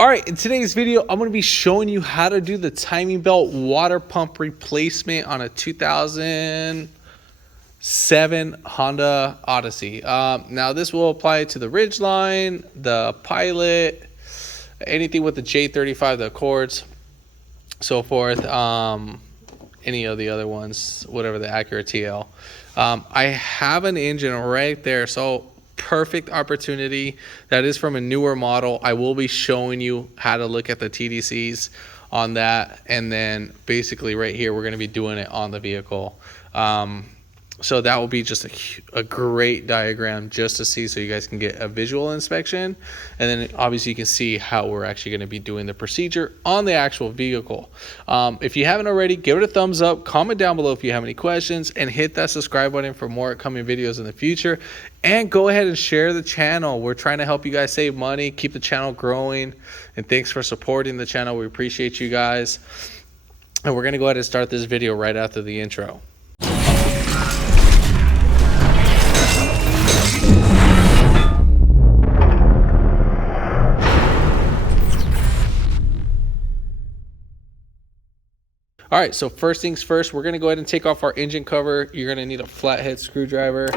All right, in today's video, I'm going to be showing you how to do the timing belt water pump replacement on a 2007 Honda Odyssey. Now, this will apply to the Ridgeline, the Pilot, anything with the J35, the Accords, so forth, any of the other ones, whatever the Acura TL. I have an engine right there, so perfect opportunity. That is from a newer model. I will be showing you how to look at the TDCs on that, and then basically right here we're going to be doing it on the vehicle. So that will be just a great diagram just to see, so you guys can get a visual inspection, and then obviously you can see how we're actually going to be doing the procedure on the actual vehicle. If you haven't already, give it a thumbs up, comment down below if you have any questions, and hit that subscribe button for more upcoming videos in the future. And go ahead and share the channel. We're trying to help you guys save money, keep the channel growing, and thanks for supporting the channel. We appreciate you guys. And we're going to go ahead and start this video right after the intro. All right, so first things first, we're gonna go ahead and take off our engine cover. You're gonna need a flathead screwdriver.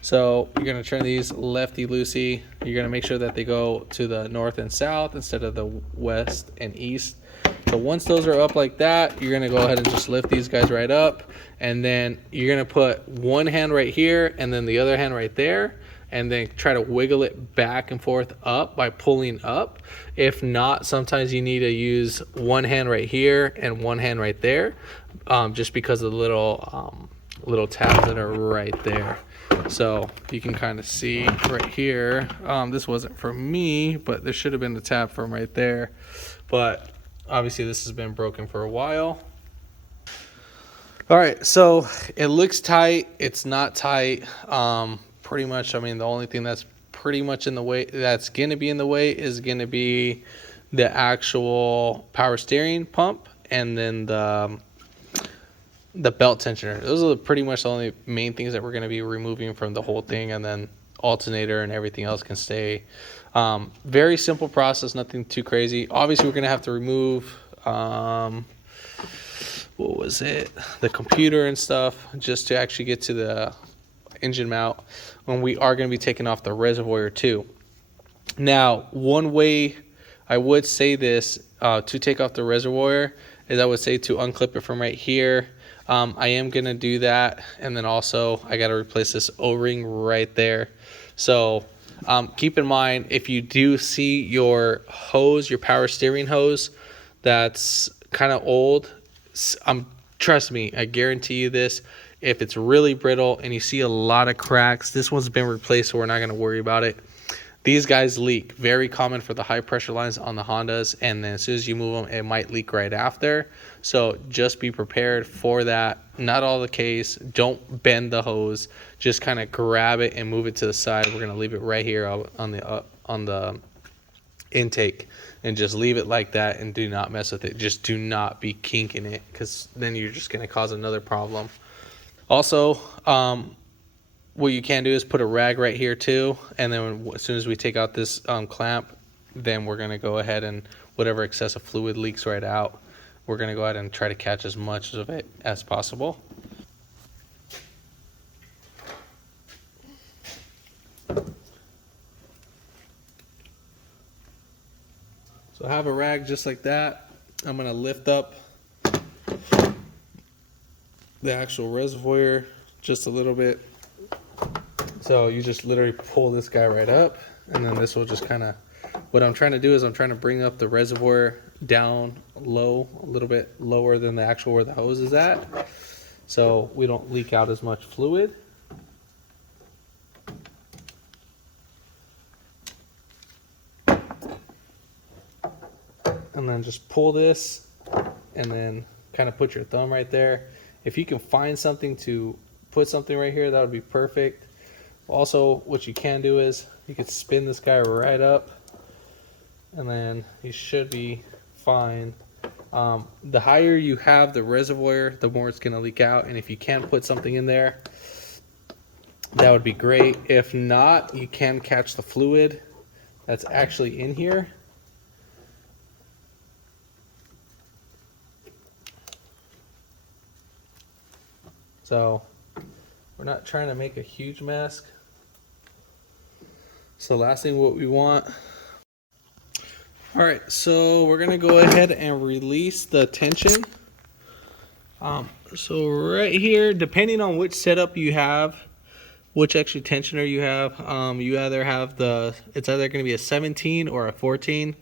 So you're gonna turn these lefty-loosey. You're gonna make sure that they go to the north and south instead of the west and east. So once those are up like that, you're gonna go ahead and just lift these guys right up. And then you're gonna put one hand right here and then the other hand right there, and then try to wiggle it back and forth up by pulling up. If not, sometimes you need to use one hand right here and one hand right there, just because of the little tabs that are right there. So you can kind of see right here, this wasn't for me, but there should have been the tab from right there. But obviously this has been broken for a while. All right, so it looks tight, it's not tight. Pretty much, I mean, the only thing that's pretty much in the way, that's going to be in the way, is going to be the actual power steering pump and then the belt tensioner. Those are pretty much the only main things that we're going to be removing from the whole thing, and then alternator and everything else can stay. Very simple process, nothing too crazy. Obviously, we're going to have to remove what was it, the computer and stuff, just to actually get to the engine mount, when we are going to be taking off the reservoir too. Now, one way I would say this to take off the reservoir is I would say to unclip it from right here. I am going to do that, and then also I got to replace this O-ring right there. So keep in mind, if you do see your hose, your power steering hose, that's kind of old, trust me, I guarantee you this, if it's really brittle and you see a lot of cracks, this one's been replaced, so we're not going to worry about it. These guys leak. Very common for the high pressure lines on the Hondas, and then as soon as you move them, it might leak right after. So just be prepared for that. Not all the case. Don't bend the hose. Just kind of grab it and move it to the side. We're going to leave it right here on the intake, and just leave it like that and do not mess with it. Just do not be kinking it, because then you're just going to cause another problem. Also, what you can do is put a rag right here too, and then as soon as we take out this clamp, then we're going to go ahead and whatever excessive fluid leaks right out, we're going to go ahead and try to catch as much of it as possible. So I have a rag just like that. I'm going to lift up the actual reservoir just a little bit. So you just literally pull this guy right up, and then this will just kind of, what I'm trying to do is I'm trying to bring up the reservoir down low, a little bit lower than the actual where the hose is at, so we don't leak out as much fluid. And then just pull this, and then kind of put your thumb right there. If you can find something to put something right here, that would be perfect. Also, what you can do is you can spin this guy right up, and then you should be fine. The higher you have the reservoir, the more it's going to leak out, and if you can put something in there, that would be great. If not, you can catch the fluid that's actually in here. So we're not trying to make a huge mess. So last thing what we want. All right, so we're gonna go ahead and release the tension. So right here, depending on which setup you have, which actually tensioner you have, you either have it's either gonna be a 17 or a 14.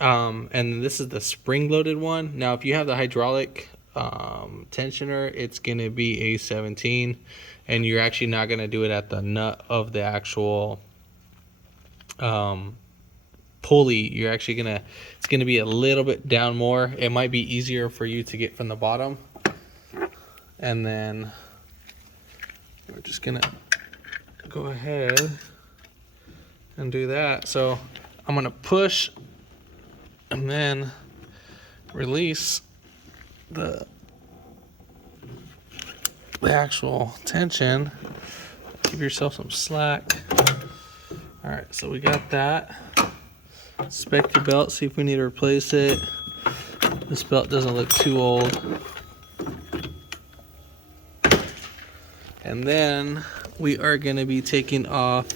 And this is the spring-loaded one. Now, if you have the hydraulic tensioner, it's going to be a 17, and you're actually not going to do it at the nut of the actual pulley. You're actually it's going to be a little bit down more. It might be easier for you to get from the bottom. And then we're just going to go ahead and do that. So I'm going to push and then release the actual tension. Give yourself some slack. All right, so we got that. Inspect your belt, see if we need to replace it. This belt doesn't look too old. And then we are going to be taking off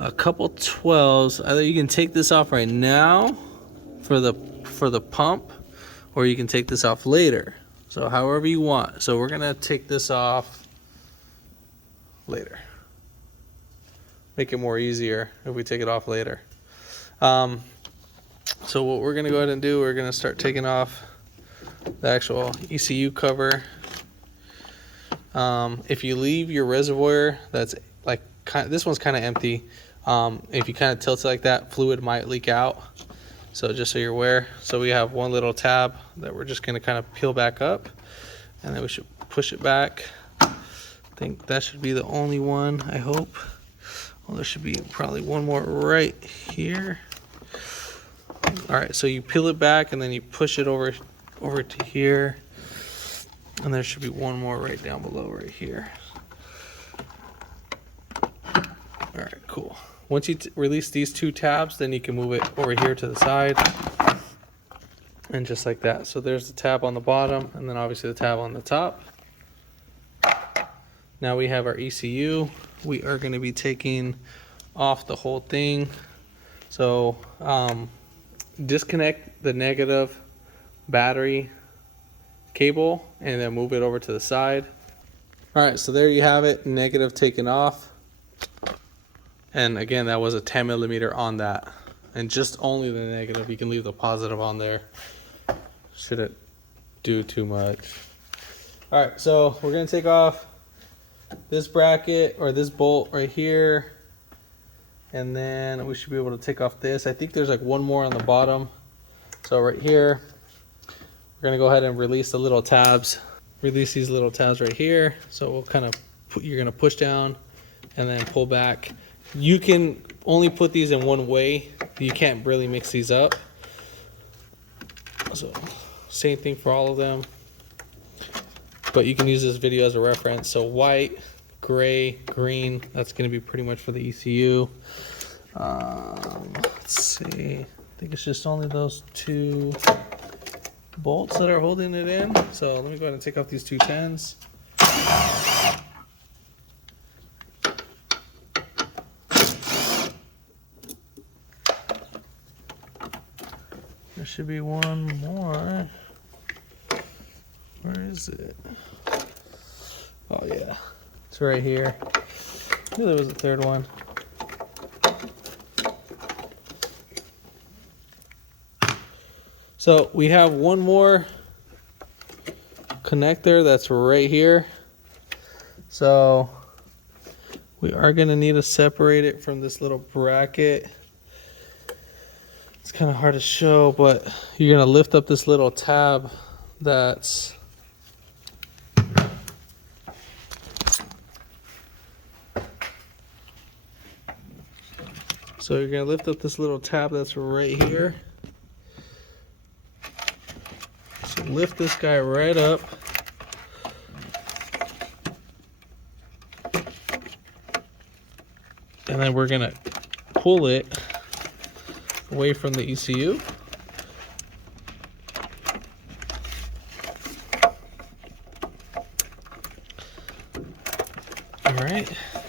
a couple 12s. Either you can take this off right now for the pump, or you can take this off later. So however you want. So we're gonna take this off later. Make it more easier if we take it off later. So what we're gonna go ahead and do, we're gonna start taking off the actual ECU cover. If you leave your reservoir, that's like this one's kind of empty. If you kind of tilt it like that, fluid might leak out. So just so you're aware. So we have one little tab that we're just gonna kind of peel back up, and then we should push it back. I think that should be the only one, I hope. Well, there should be probably one more right here. All right, so you peel it back and then you push it over to here. And there should be one more right down below right here. All right, cool. Once you release these two tabs, then you can move it over here to the side. And just like that. So there's the tab on the bottom, and then obviously the tab on the top. Now we have our ECU. We are going to be taking off the whole thing. So disconnect the negative battery cable and then move it over to the side. All right, so there you have it, negative taken off. And again, that was a 10 millimeter on that. And just only the negative. You can leave the positive on there. Shouldn't do too much. All right, so we're gonna take off this bracket or this bolt right here. And then we should be able to take off this. I think there's like one more on the bottom. So right here, we're gonna go ahead and release the little tabs. Release these little tabs right here. So we'll kind of you're gonna push down and then pull back. You can only put these in one way. You can't really mix these up. So same thing for all of them. But you can use this video as a reference. So white, gray, green, that's gonna be pretty much for the ECU. Let's see. I think it's just only those two bolts that are holding it in. So let me go ahead and take off these two 10s. There should be one more. Where is it? Oh yeah, it's right here. I knew there was a third one. So we have one more connector that's right here. So we are going to need to separate it from this little bracket. It's kind of hard to show, but you're going to lift up this little tab that's so you're going to lift up this little tab that's right here. So lift this guy right up. And then we're going to pull it away from the ECU.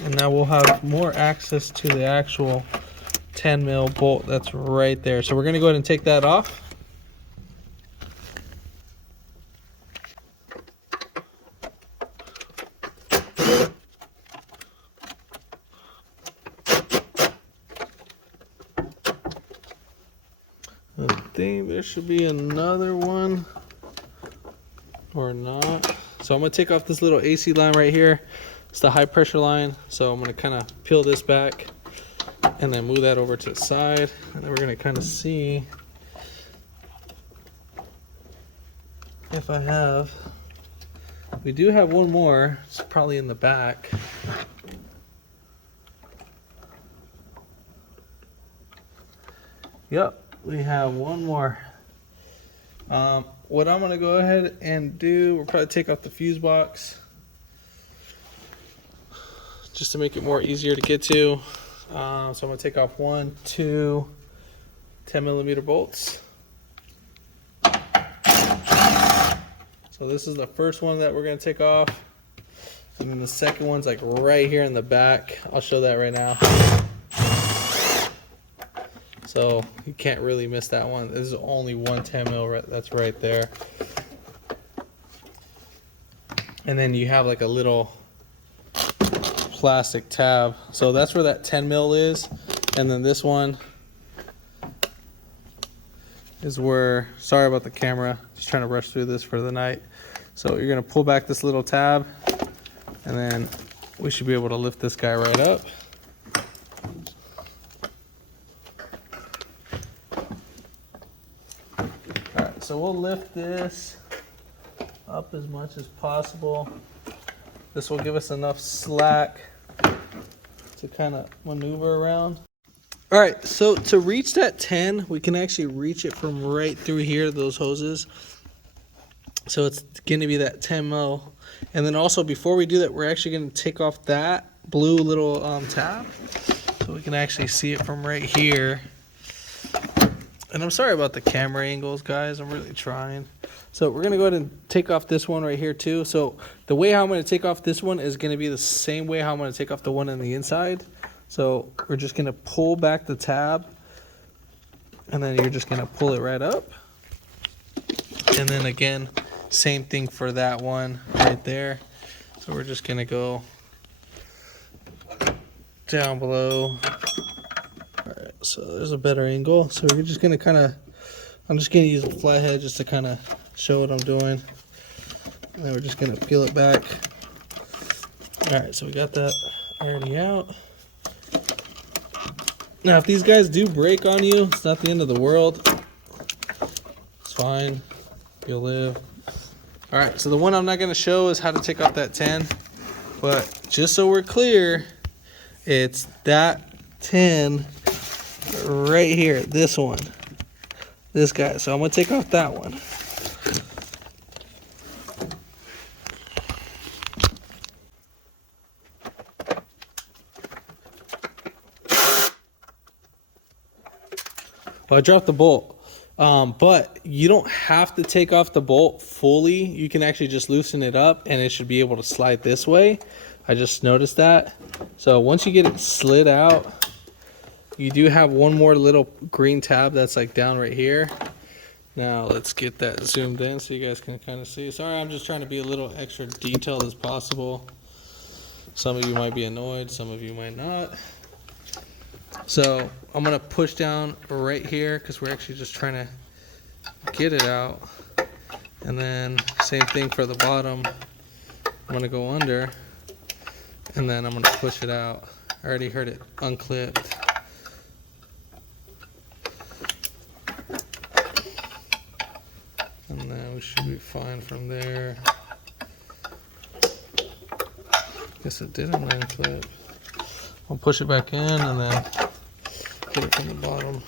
And now we'll have more access to the actual 10 mil bolt that's right there. So we're going to go ahead and take that off. I think there should be another one or not. So I'm going to take off this little AC line right here. It's the high pressure line. So I'm going to kind of peel this back and then move that over to the side. And then we're going to kind of see if I have. We do have one more. It's probably in the back. Yep, we have one more. What I'm going to go ahead and do, we'll probably take off the fuse box just to make it more easier to get to. So I'm going to take off 1, 2 10 millimeter bolts. So this is the first one that we're going to take off. And then the second one's like right here in the back. I'll show that right now. So you can't really miss that one. This is only one 10 mil that's right there. And then you have like a little plastic tab. So that's where that 10 mil is. And then this one is where, sorry about the camera, just trying to rush through this for the night. So you're gonna pull back this little tab and then we should be able to lift this guy right up. Alright, so we'll lift this up as much as possible. This will give us enough slack to kind of maneuver around. All right, so to reach that 10, we can actually reach it from right through here, those hoses. So it's going to be that 10 mil. And then also before we do that, we're actually going to take off that blue little tab. So we can actually see it from right here. And I'm sorry about the camera angles, guys. I'm really trying. So we're going to go ahead and take off this one right here too. So the way how I'm going to take off this one is going to be the same way how I'm going to take off the one on the inside. So we're just going to pull back the tab and then you're just going to pull it right up. And then again, same thing for that one right there. So we're just going to go down below. All right, so there's a better angle. So we're just going to kind of, I'm just going to use a flathead just to kind of show what I'm doing. And then we're just going to peel it back. All right, so we got that already out. Now, if these guys do break on you, it's not the end of the world. It's fine. You'll live. All right, so the one I'm not going to show is how to take off that 10. But just so we're clear, it's that 10 right here, this one. This guy. So I'm going to take off that one. Well, I dropped the bolt, but you don't have to take off the bolt fully. You can actually just loosen it up and it should be able to slide this way. I just noticed that. So once you get it slid out, you do have one more little green tab that's like down right here. Now let's get that zoomed in so you guys can kind of see. Sorry, I'm just trying to be a little extra detailed as possible. Some of you might be annoyed, some of you might not. So I'm going to push down right here because we're actually just trying to get it out. And then same thing for the bottom. I'm going to go under and then I'm going to push it out. I already heard it unclipped. And then we should be fine from there. Guess it didn't unclip. I'll push it back in and then get it from the bottom.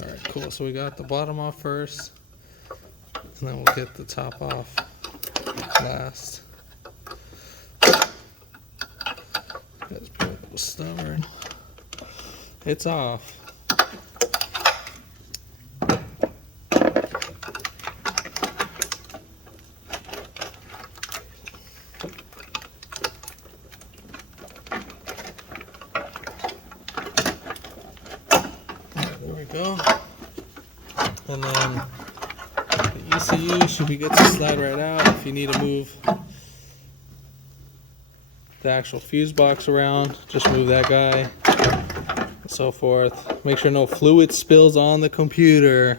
Alright, cool. So we got the bottom off first, and then we'll get the top off last. That's pretty stubborn. It's off. And then the ECU should be good to slide right out. If you need to move the actual fuse box around, just move that guy, and so forth. Make sure no fluid spills on the computer.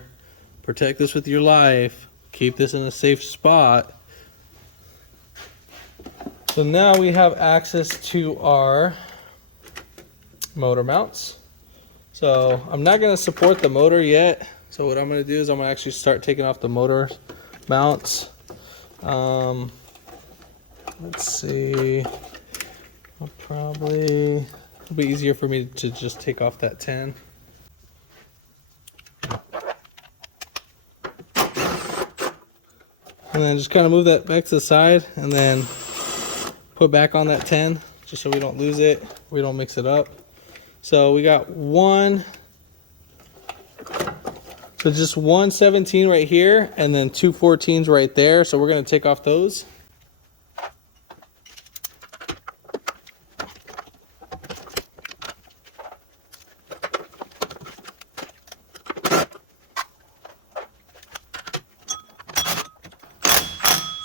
Protect this with your life. Keep this in a safe spot. So now we have access to our motor mounts. So I'm not going to support the motor yet. So what I'm going to do is I'm going to actually start taking off the motor mounts. Let's see. It'll be easier for me to just take off that 10. And then just kind of move that back to the side and then put back on that 10 just so we don't lose it, we don't mix it up. So we got just one 17 right here and then two 14s right there. So we're going to take off those.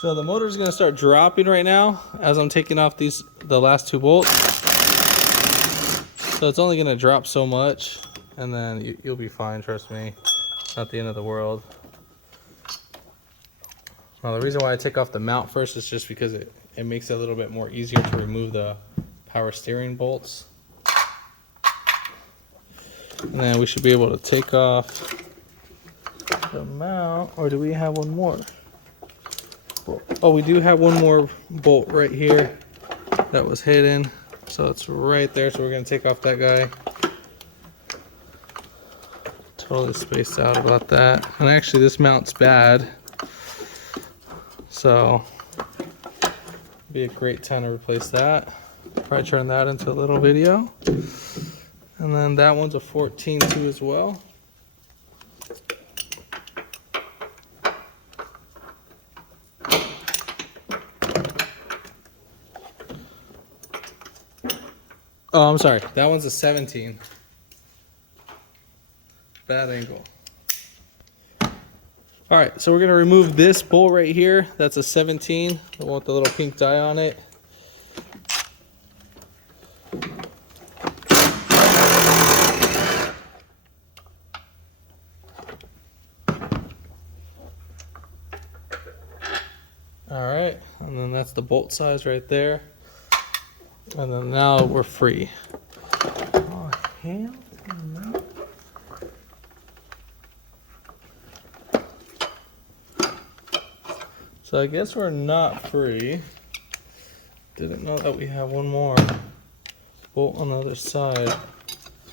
So the motor is going to start dropping right now as I'm taking off the last two bolts. So it's only going to drop so much and then you'll be fine, trust me. It's not the end of the world. Now the reason why I take off the mount first is just because it makes it a little bit more easier to remove the power steering bolts. And then we should be able to take off the mount, or do we have one more? Oh, we do have one more bolt right here that was hidden. So it's right there. So we're going to take off that guy. Totally spaced out about that. And actually this mount's bad. So it'd be a great time to replace that. Probably turn that into a little video. And then that one's a 14 too as well. Oh, I'm sorry. That one's a 17. Bad angle. All right, so we're going to remove this bolt right here. That's a 17, the one with the little pink dye on it. All right, and then that's the bolt size right there. And then now we're free. Oh, hell no. So I guess we're not free. Didn't know that we have one more bolt on the other side.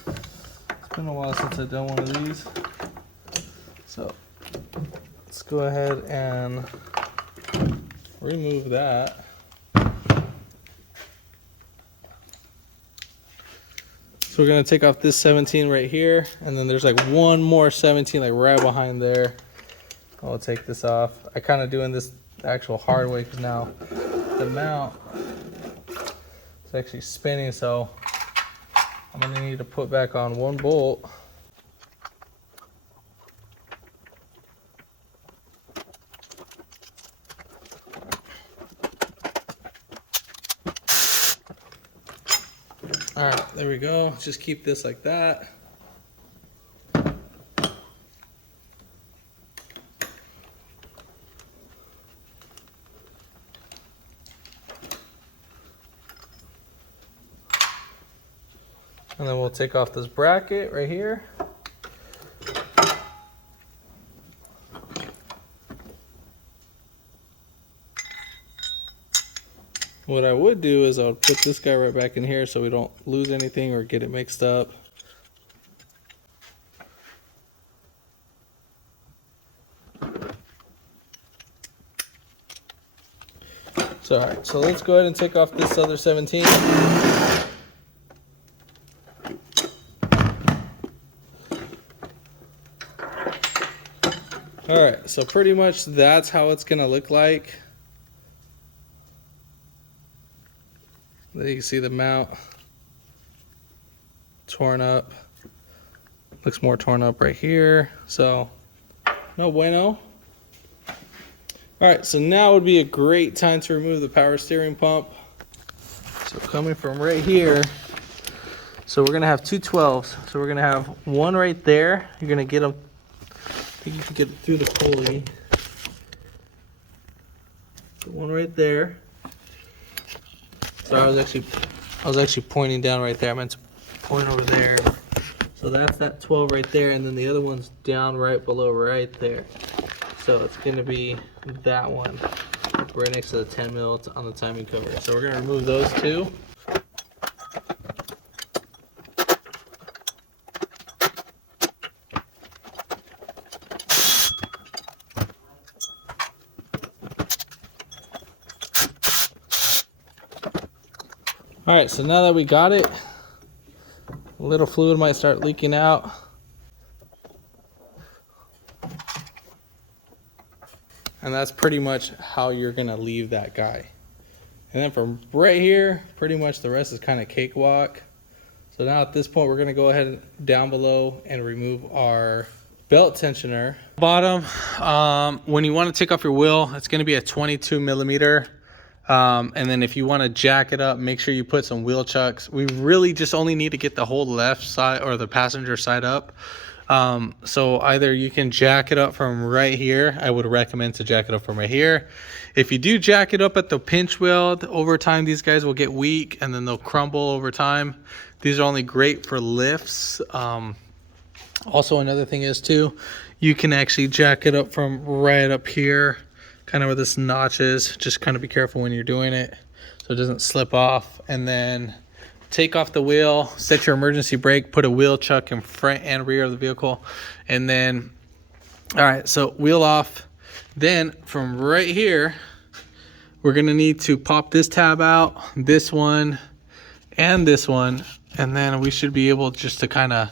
It's been a while since I've done one of these. So let's go ahead and remove that. So we're gonna take off this 17 right here, and then there's like one more 17 like right behind there. I'll take this off. I kind of doing this the actual hard way because now the mount is actually spinning, so I'm gonna need to put back on one bolt. All right, there we go. Just keep this like that. And then we'll take off this bracket right here. What I would do is I would put this guy right back in here so we don't lose anything or get it mixed up. So, all right, so let's go ahead and take off this other 17. All right, so pretty much that's how it's gonna look like. There you can see the mount torn up. Looks more torn up right here. So No bueno. All right, so now would be a great time to remove the power steering pump. So coming from right here, so we're gonna have two 12s. So we're gonna have one right there. You're gonna get them, I think you can get it through the pulley. So one right there. So I was actually pointing down right there. I meant to point over there. So that's that 12 right there, and then the other one's down right below right there. So it's gonna be that one right next to the 10 mil on the timing cover. So we're gonna remove those two. All right, so now that we got it, a little fluid might start leaking out. And that's pretty much how you're gonna leave that guy. And then from right here, pretty much the rest is kind of cakewalk. So now at this point, we're gonna go ahead down below and remove our belt tensioner. Bottom, when you wanna take off your wheel, it's gonna be a 22 millimeter. And then if you wanna jack it up, make sure you put some wheel chucks. We really just only need to get the whole left side or the passenger side up. So either you can jack it up from right here. I would recommend to jack it up from right here. If you do jack it up at the pinch wheel, over time these guys will get weak and then they'll crumble over time. These are only great for lifts. Also another thing is too, you can actually jack it up from right up here, kind of where this notch is. Just kind of be careful when you're doing it so it doesn't slip off. And then take off the wheel, set your emergency brake, put a wheel chuck in front and rear of the vehicle, and then, all right, so wheel off. Then from right here, we're gonna need to pop this tab out, this one, and this one, and then we should be able just to kind of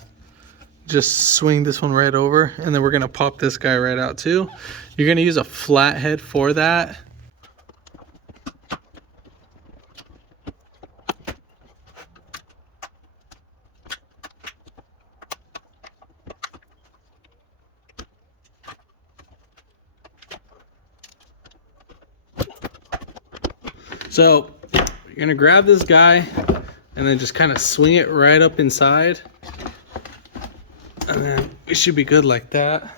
just swing this one right over, and then we're gonna pop this guy right out too. You're gonna use a flathead for that. So you're gonna grab this guy and then just kind of swing it right up inside. And then we should be good like that.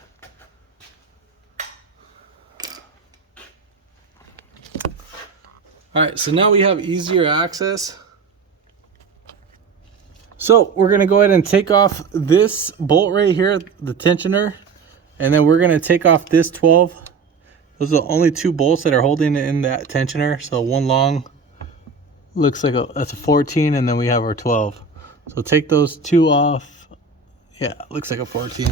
All right, so now we have easier access. So we're gonna go ahead and take off this bolt right here, the tensioner, and then we're gonna take off this 12. Those are the only two bolts that are holding it in that tensioner. So one long, looks like that's a 14, and then we have our 12. So take those two off. Yeah, looks like a 14.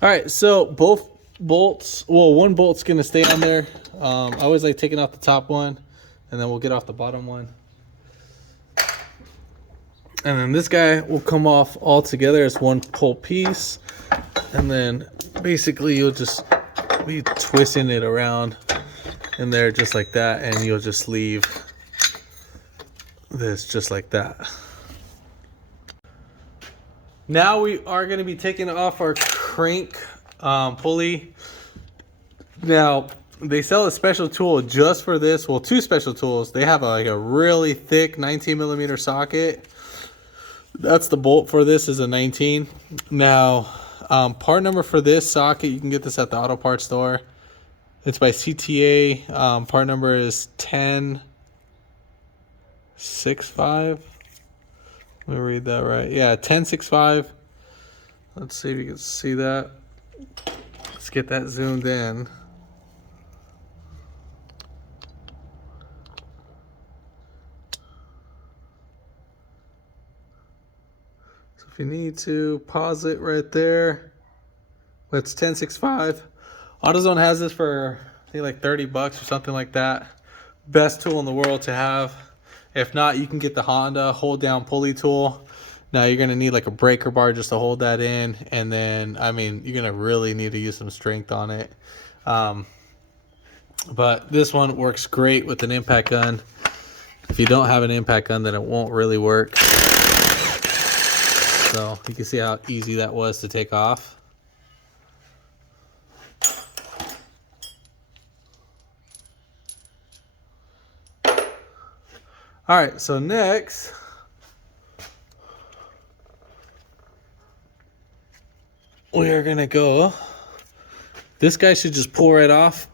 All right, so both bolts, well, one bolt's gonna stay on there. I always like taking off the top one, and then we'll get off the bottom one. And then this guy will come off all together as one whole piece. And then basically you'll just be twisting it around in there just like that, and you'll just leave this just like that. Now we are going to be taking off our crank pulley. Now they sell a special tool just for this. Well, two special tools. They have like a really thick 19 millimeter socket. That's the bolt for this, is a 19. Now part number for this socket, you can get this at the auto parts store. It's by CTA. Part number is 1065. Let me read that right. Yeah, 1065. Let's see if you can see that. Let's get that zoomed in. So if you need to pause it right there. It's 1065. AutoZone has this for I think like $30 or something like that. Best tool in the world to have. If not, you can get the Honda hold down pulley tool. Now you're gonna need like a breaker bar just to hold that in, and then I mean you're gonna really need to use some strength on it. But this one works great with an impact gun. If you don't have an impact gun, then it won't really work. So you can see how easy that was to take off. All right, so next, we are gonna go, this guy should just pull right off.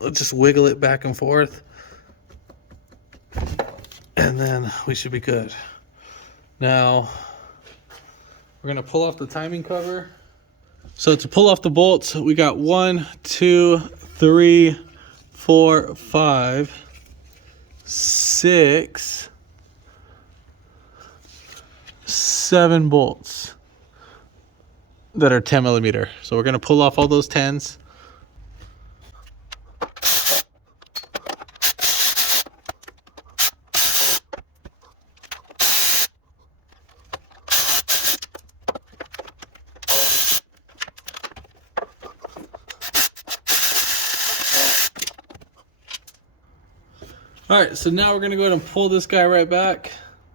Let's just wiggle it back and forth. And then we should be good. Now, we're gonna pull off the timing cover. So to pull off the bolts, we got 1, 2, 3, 4, 5, 6, 7 bolts that are 10 millimeter. So we're gonna pull off all those 10s. All right, so now we're gonna go ahead and pull this guy right back.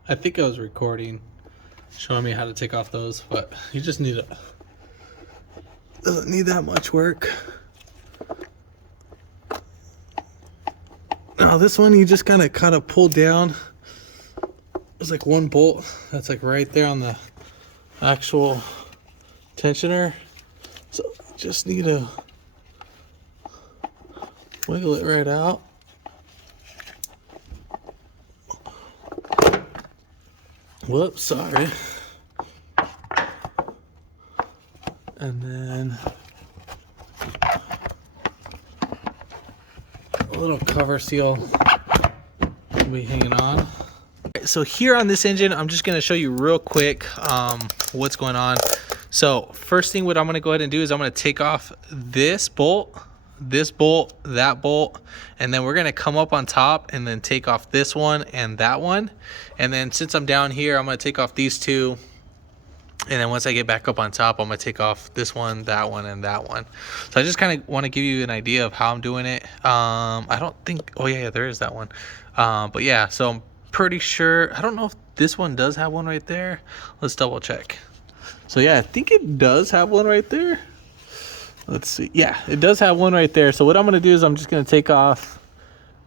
I think I was recording, showing me how to take off those, but you just need it. Doesn't need that much work. Now this one, you just kind of pull down. There's like one bolt that's like right there on the actual tensioner. So just need to wiggle it right out. Whoops, sorry. And then a little cover seal will be hanging on. So here on this engine, I'm just gonna show you real quick what's going on. So first thing, what I'm gonna go ahead and do is I'm gonna take off this bolt, that bolt, and then we're gonna come up on top and then take off this one and that one. And then since I'm down here, I'm gonna take off these two. And then once I get back up on top, I'm gonna take off this one, and that one. So I just kind of want to give you an idea of how I'm doing it. I don't think, oh yeah, there is that one. But yeah, so I'm pretty sure, I don't know if this one does have one right there. Let's double check. So yeah, I think it does have one right there. Let's see. Yeah, it does have one right there. So what I'm gonna do is I'm just gonna take off,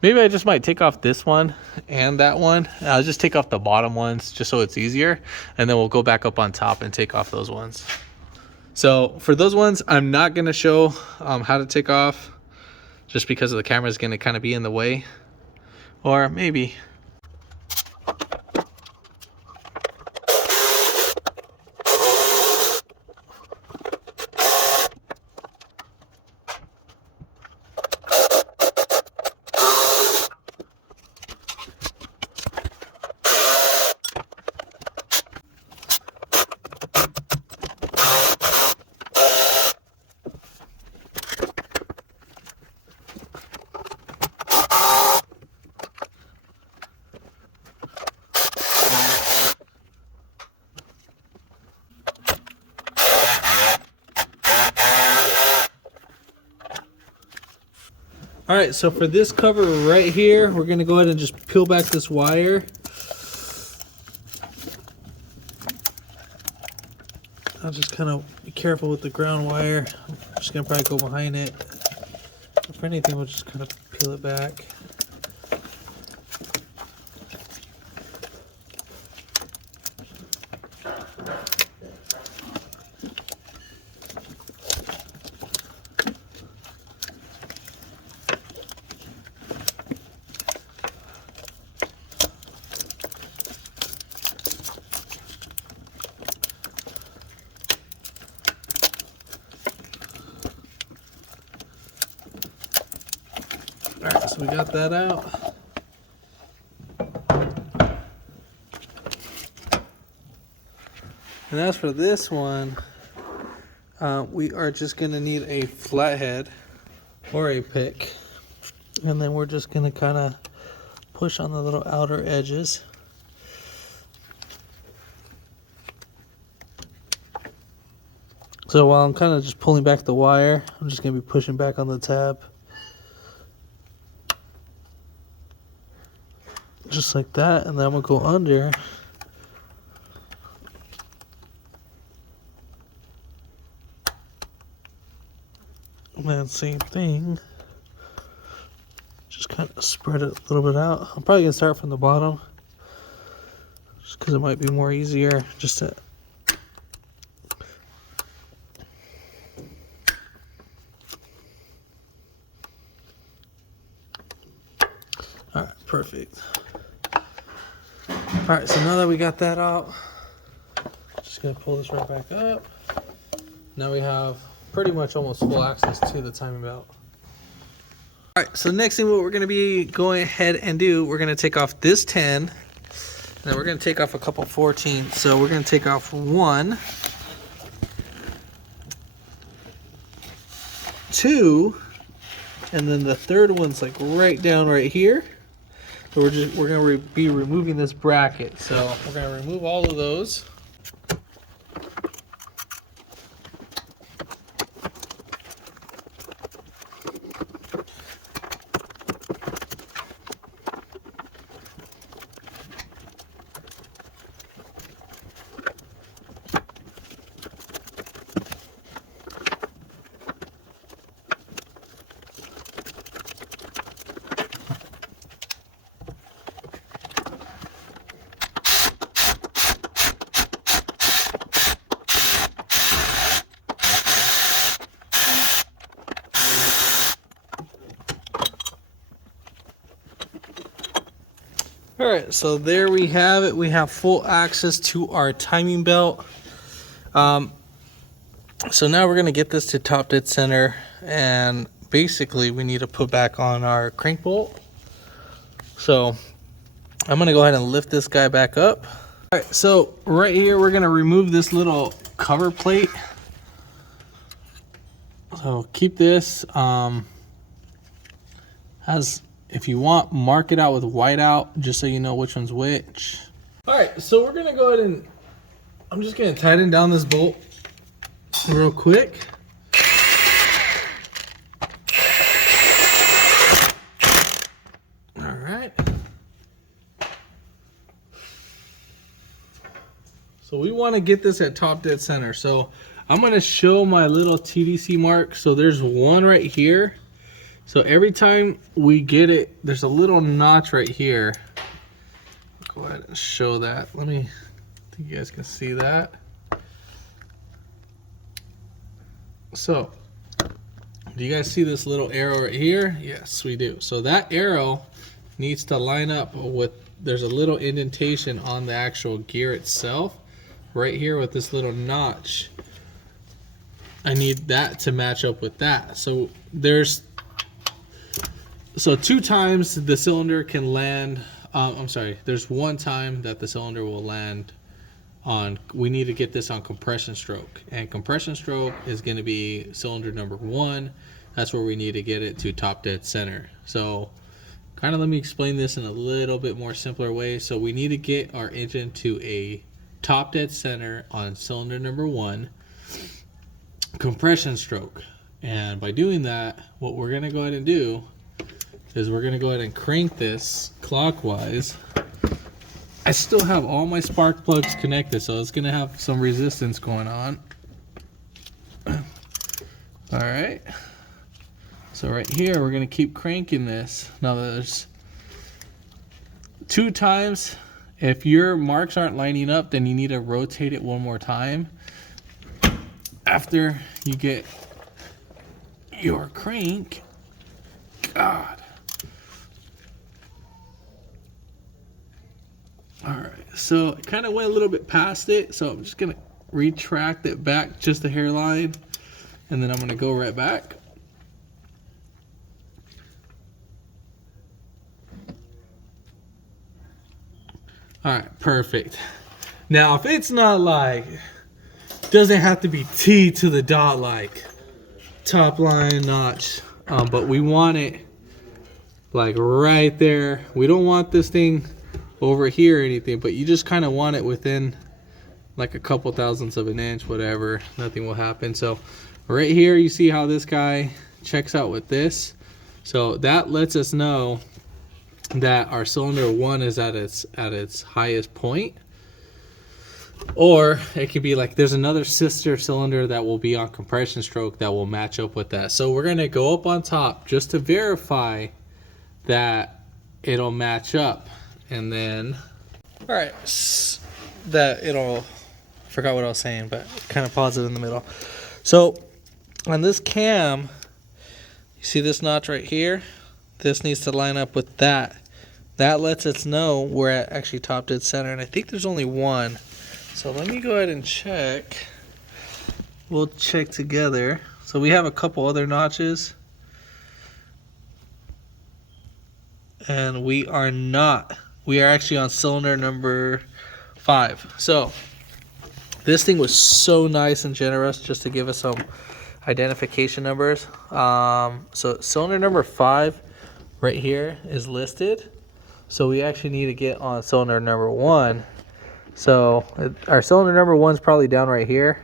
maybe I just might take off this one and that one. I'll just take off the bottom ones just so it's easier. And then we'll go back up on top and take off those ones. So for those ones, I'm not gonna show how to take off just because the camera is gonna kind of be in the way. Or maybe. All right, so for this cover right here, we're gonna go ahead and just peel back this wire. I'll just kind of be careful with the ground wire. I'm just gonna probably go behind it. If anything, we'll just kind of peel it back. so we got that out. And as for this one, we are just going to need a flathead or a pick. And then we're just going to kind of push on the little outer edges. So while I'm kind of just pulling back the wire, I'm just going to be pushing back on the tab. Just like that. And then I'm going to go under. And then same thing. Just kind of spread it a little bit out. I'm probably going to start from the bottom. Just because it might be more easier just to... Alright, perfect. Alright, so now that we got that out, just going to pull this right back up. Now we have pretty much almost full access to the timing belt. Alright, so next thing what we're going to be going ahead and do, we're going to take off this 10, and then we're going to take off a couple 14. So we're going to take off 1, 2, and then the third one's like right down right here. So we're going to be removing this bracket. So we're going to remove all of those. Alright, so there we have it. We have full access to our timing belt. So now we're going to get this to top dead center, and basically we need to put back on our crank bolt. So I'm going to go ahead and lift this guy back up. Alright, so right here we're going to remove this little cover plate. So keep this, if you want, mark it out with white out, just so you know which one's which. Alright, so we're going to go ahead and, I'm just going to tighten down this bolt real quick. Alright. So we want to get this at top dead center. So I'm going to show my little TDC mark. So there's one right here. So every time we get it, there's a little notch right here. Go ahead and show that. I think you guys can see that. So, do you guys see this little arrow right here? Yes, we do. So that arrow needs to line up with, there's a little indentation on the actual gear itself. Right here with this little notch. I need that to match up with that. So two times the cylinder can land, there's one time that the cylinder will land on, we need to get this on compression stroke. And compression stroke is going to be cylinder number 1. That's where we need to get it to top dead center. So kind of let me explain this in a little bit more simpler way. So we need to get our engine to a top dead center on cylinder number 1, compression stroke. And by doing that, what we're going to go ahead and do is we're going to go ahead and crank this clockwise. I still have all my spark plugs connected, so it's going to have some resistance going on. Alright. So right here, we're going to keep cranking this. Now there's 2 times. If your marks aren't lining up, then you need to rotate it one more time. After you get your crank, God. Alright, so I kind of went a little bit past it, so I'm just going to retract it back just the hairline, and then I'm going to go right back. All right, perfect. Now, if it's not like, doesn't have to be T to the dot like top line notch, but we want it like right there. We don't want this thing over here or anything, but you just kind of want it within like a couple thousandths of an inch, whatever. Nothing will happen. So right here, you see how this guy checks out with this. So that lets us know that our cylinder 1 is at its highest point. Or it could be like there's another sister cylinder that will be on compression stroke that will match up with that. So we're gonna go up on top just to verify that it'll match up. And then, all right, that it'll, I forgot what I was saying, but kind of pause it in the middle. So on this cam, you see this notch right here? This needs to line up with that. That lets us know we're at actually top dead center, and I think there's only one. So let me go ahead and check. We'll check together. So we have a couple other notches. And we are not. We are actually on cylinder number 5. So this thing was so nice and generous just to give us some identification numbers. So cylinder number 5 right here is listed. So we actually need to get on cylinder number 1. So our cylinder number 1 is probably down right here.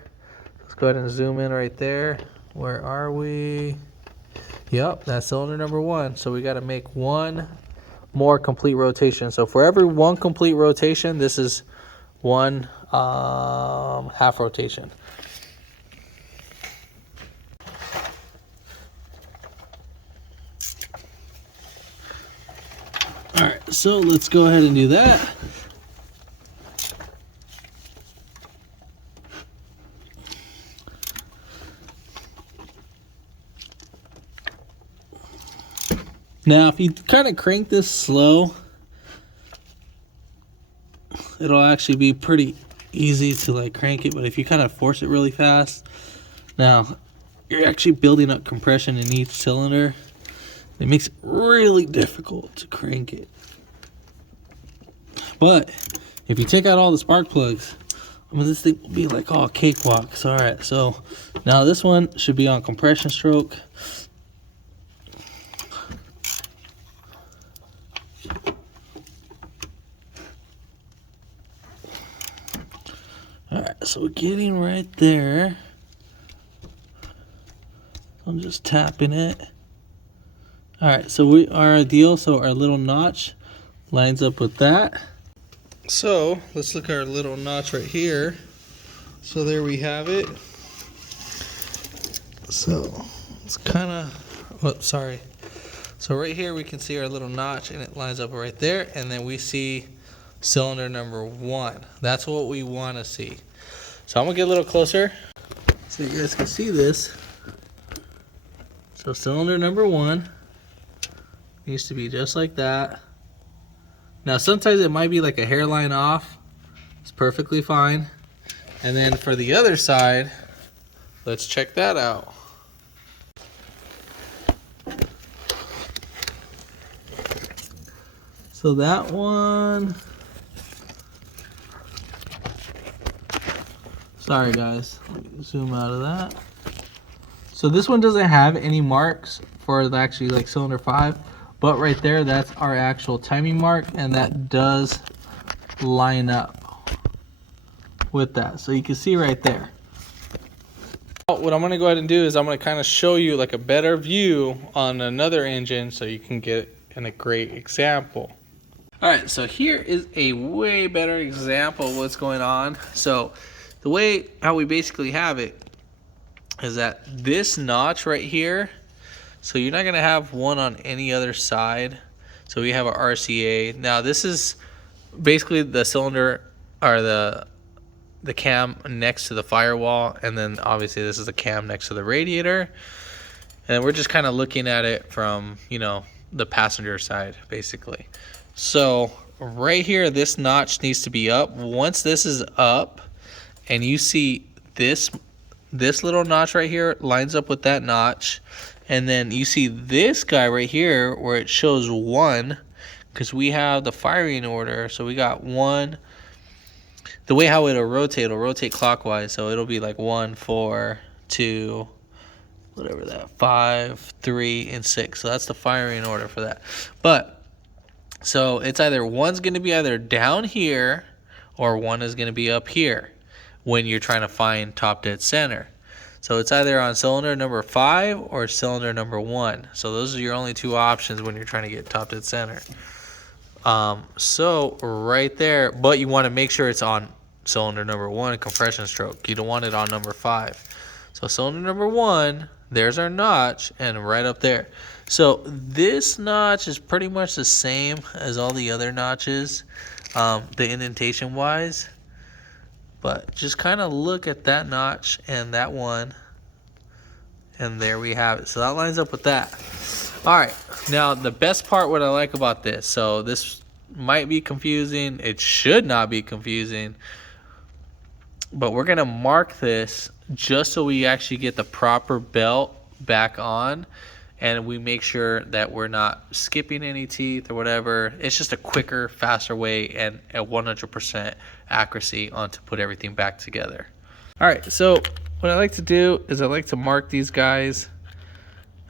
Let's go ahead and zoom in right there. Where are we? Yep, that's cylinder number 1. So we got to make one more complete rotation. So for every one complete rotation, this is one half rotation. All right, so let's go ahead and do that. Now, if you kind of crank this slow, it'll actually be pretty easy to like crank it. But if you kind of force it really fast, now you're actually building up compression in each cylinder. It makes it really difficult to crank it. But if you take out all the spark plugs, I mean, this thing will be like all cakewalks. All right, so now this one should be on compression stroke. All right, so getting right there. I'm just tapping it. All right, so we are ideal. So our little notch lines up with that. So let's look at our little notch right here. So there we have it. So it's kind of, oh, sorry. So right here we can see our little notch and it lines up right there. And then we see cylinder number 1. That's what we want to see. So I'm gonna get a little closer so you guys can see this. So cylinder number 1 needs to be just like that. Now sometimes it might be like a hairline off. It's perfectly fine. And then for the other side, let's check that out. So that one, sorry guys, let me zoom out of that. So this one doesn't have any marks for the actually like cylinder 5, but right there, that's our actual timing mark, and that does line up with that. So you can see right there. What I'm gonna go ahead and do is I'm gonna kind of show you like a better view on another engine so you can get a great example. All right, so here is a way better example of what's going on. So the way how we basically have it is that this notch right here, so you're not gonna have one on any other side. So we have our RCA. Now this is basically the cylinder or the cam next to the firewall, and then obviously this is the cam next to the radiator. And we're just kind of looking at it from, you know, the passenger side basically. So right here, this notch needs to be up. Once this is up and you see this little notch right here lines up with that notch, and then you see this guy right here where it shows 1 because we have the firing order. So we got one. The way how it'll rotate clockwise. So it'll be like 1, 4, 2, whatever that, 5, 3, and 6. So that's the firing order for that. But so it's either one's going to be either down here or one is going to be up here when you're trying to find top dead center. So it's either on cylinder number 5 or cylinder number 1. So those are your only two options when you're trying to get top dead center. So right there, but you want to make sure it's on cylinder number 1, compression stroke. You don't want it on number 5. So cylinder number 1, there's our notch, and right up there. So this notch is pretty much the same as all the other notches, the indentation wise. But just kind of look at that notch and that one, and there we have it. So that lines up with that. All right, now the best part, what I like about this, so this might be confusing. It should not be confusing, but we're gonna mark this just so we actually get the proper belt back on, and we make sure that we're not skipping any teeth or whatever. It's just a quicker, faster way and a 100% accuracy on to put everything back together. All right, so what I like to do is I like to mark these guys,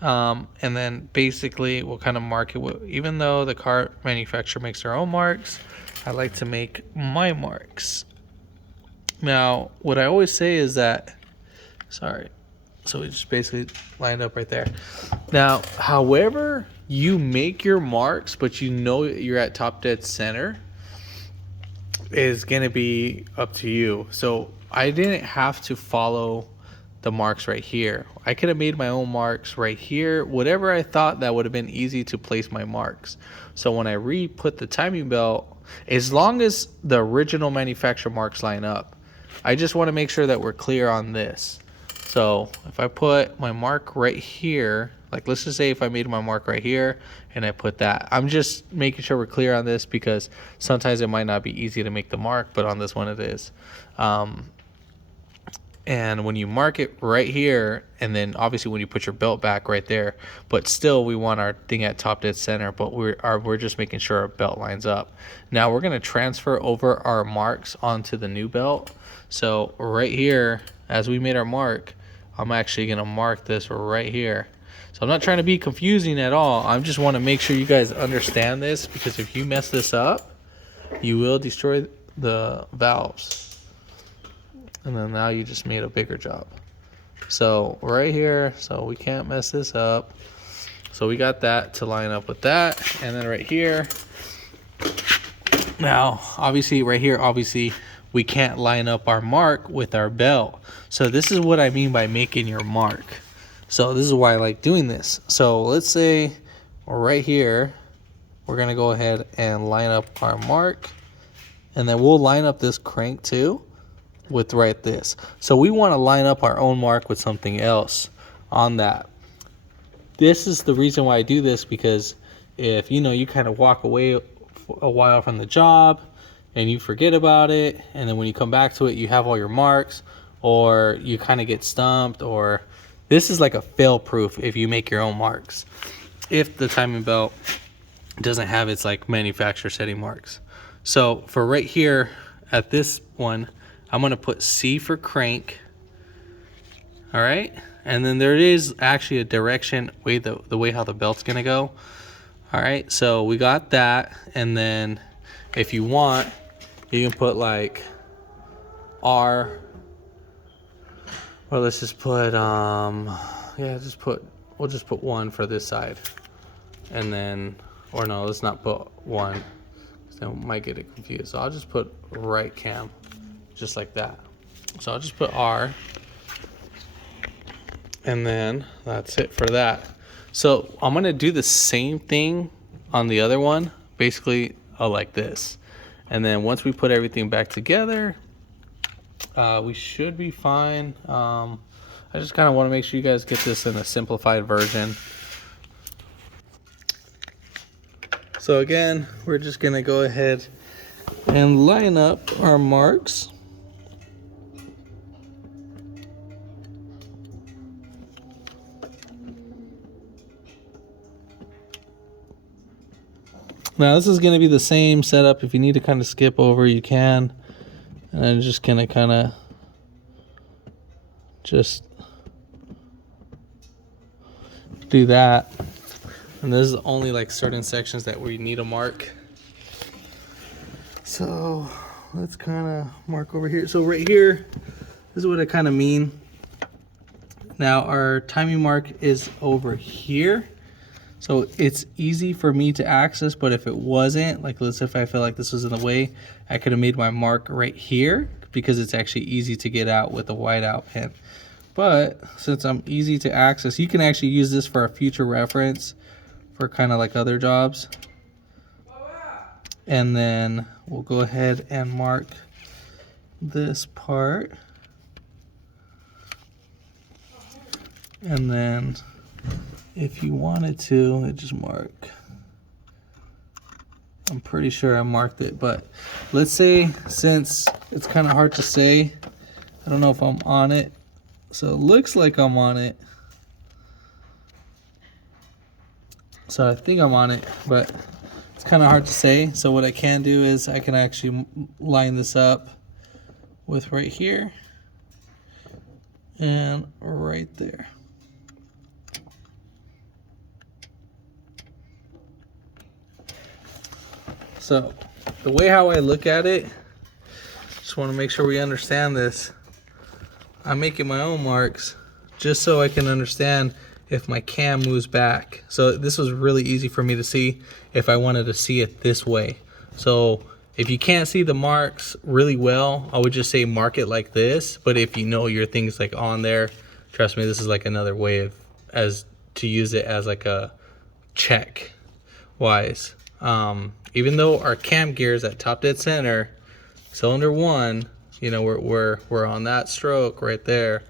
and then basically we'll kind of mark it. Even though the car manufacturer makes their own marks, I like to make my marks. Now, what I always say is that, so we just basically lined up right there. Now, however you make your marks, but you know you're at top dead center, is going to be up to you. So I didn't have to follow the marks right here. I could have made my own marks right here, whatever I thought that would have been easy to place my marks. So when I re-put the timing belt, as long as the original manufacturer marks line up, I just want to make sure that we're clear on this. So if I put my mark right here, like let's just say if I made my mark right here and I put that, I'm just making sure we're clear on this because sometimes it might not be easy to make the mark, but on this one it is. And when you mark it right here, and then obviously when you put your belt back right there, but still we want our thing at top dead center, but we're just making sure our belt lines up. Now we're gonna transfer over our marks onto the new belt. So right here, as we made our mark, I'm actually gonna mark this right here. So I'm not trying to be confusing at all. I just wanna make sure you guys understand this, because if you mess this up, you will destroy the valves. And then now you just made a bigger job. So right here, so we can't mess this up. So we got that to line up with that. And then right here, now obviously right here, obviously we can't line up our mark with our belt. So this is what I mean by making your mark. So this is why I like doing this. So let's say right here, we're gonna go ahead and line up our mark, and then we'll line up this crank too with right this. So we want to line up our own mark with something else on that. This is the reason why I do this, because if you kind of walk away a while from the job and you forget about it, and then when you come back to it you have all your marks, or you kind of get stumped, or this is like a fail proof if you make your own marks, if the timing belt doesn't have its like manufacturer setting marks. So for right here at this one, I'm going to put C for crank. All right. And then there is actually a direction, the way how the belt's going to go. All right. So we got that. And then if you want, you can put like R, or let's just put, we'll just put 1 for this side. And then, or no, let's not put 1. Then we might get it confused. So I'll just put right cam. Just like that. So I'll just put R, and then that's it for that. So I'm gonna do the same thing on the other one, basically like this. And then once we put everything back together, we should be fine. I just kind of want to make sure you guys get this in a simplified version. So again, we're just gonna go ahead and line up our marks. Now this is going to be the same setup. If you need to kind of skip over, you can. And I'm just going to kind of just do that. And this is only like certain sections that we need a mark. So let's kind of mark over here. So right here, this is what I kind of mean. Now our timing mark is over here. So it's easy for me to access, but if it wasn't, like let's say if I feel like this was in the way, I could have made my mark right here because it's actually easy to get out with a whiteout pen. But since I'm easy to access, you can actually use this for a future reference for kind of like other jobs. And then we'll go ahead and mark this part. And then if you wanted to, just mark. I'm pretty sure I marked it, but let's say, since it's kind of hard to say, I don't know if I'm on it. So it looks like I'm on it. So I think I'm on it, but it's kind of hard to say. So what I can do is I can actually line this up with right here and right there. So the way how I look at it, just want to make sure we understand this. I'm making my own marks just so I can understand if my cam moves back. So this was really easy for me to see if I wanted to see it this way. So if you can't see the marks really well, I would just say mark it like this. But if you know your thing's like on there, trust me, this is like another way of to use it as like a check wise. Even though our cam gear is at top dead center, cylinder 1, you know, we're on that stroke right there.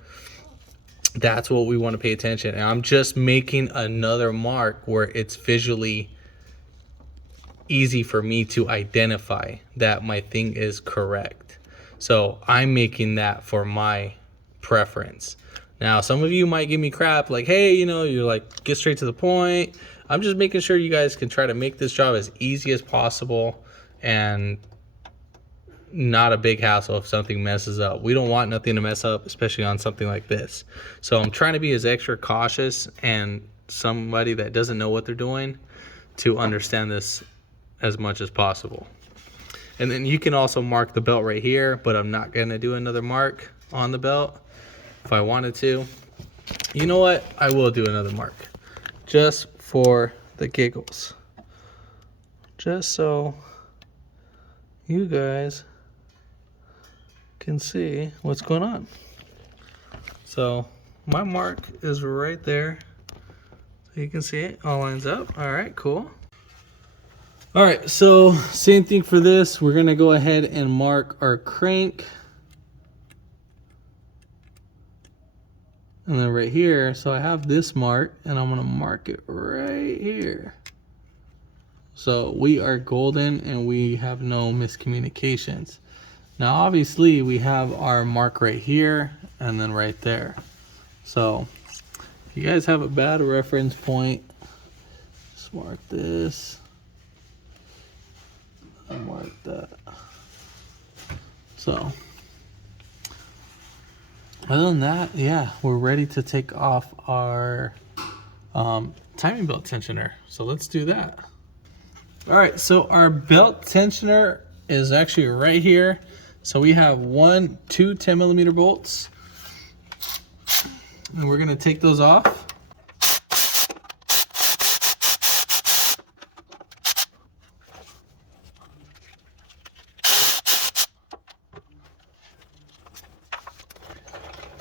That's what we want to pay attention. And I'm just making another mark where it's visually easy for me to identify that my thing is correct. So I'm making that for my preference. Now, some of you might give me crap like, hey, you know, you're like, get straight to the point. I'm just making sure you guys can try to make this job as easy as possible and not a big hassle if something messes up. We don't want nothing to mess up, especially on something like this. So I'm trying to be as extra cautious and somebody that doesn't know what they're doing to understand this as much as possible. And then you can also mark the belt right here, but I'm not going to do another mark on the belt if I wanted to. You know what? I will do another mark just for the giggles. Just so you guys can see what's going on. So my mark is right there. So you can see it all lines up. All right, cool. All right, so same thing for this. We're gonna go ahead and mark our crank. And then right here, so I have this mark and I'm gonna mark it right here. So we are golden and we have no miscommunications. Now obviously we have our mark right here and then right there. So if you guys have a bad reference point, just mark this. I mark that. So other than that, yeah, we're ready to take off our timing belt tensioner. So let's do that. All right, so our belt tensioner is actually right here. So we have two 10mm bolts, and we're gonna take those off.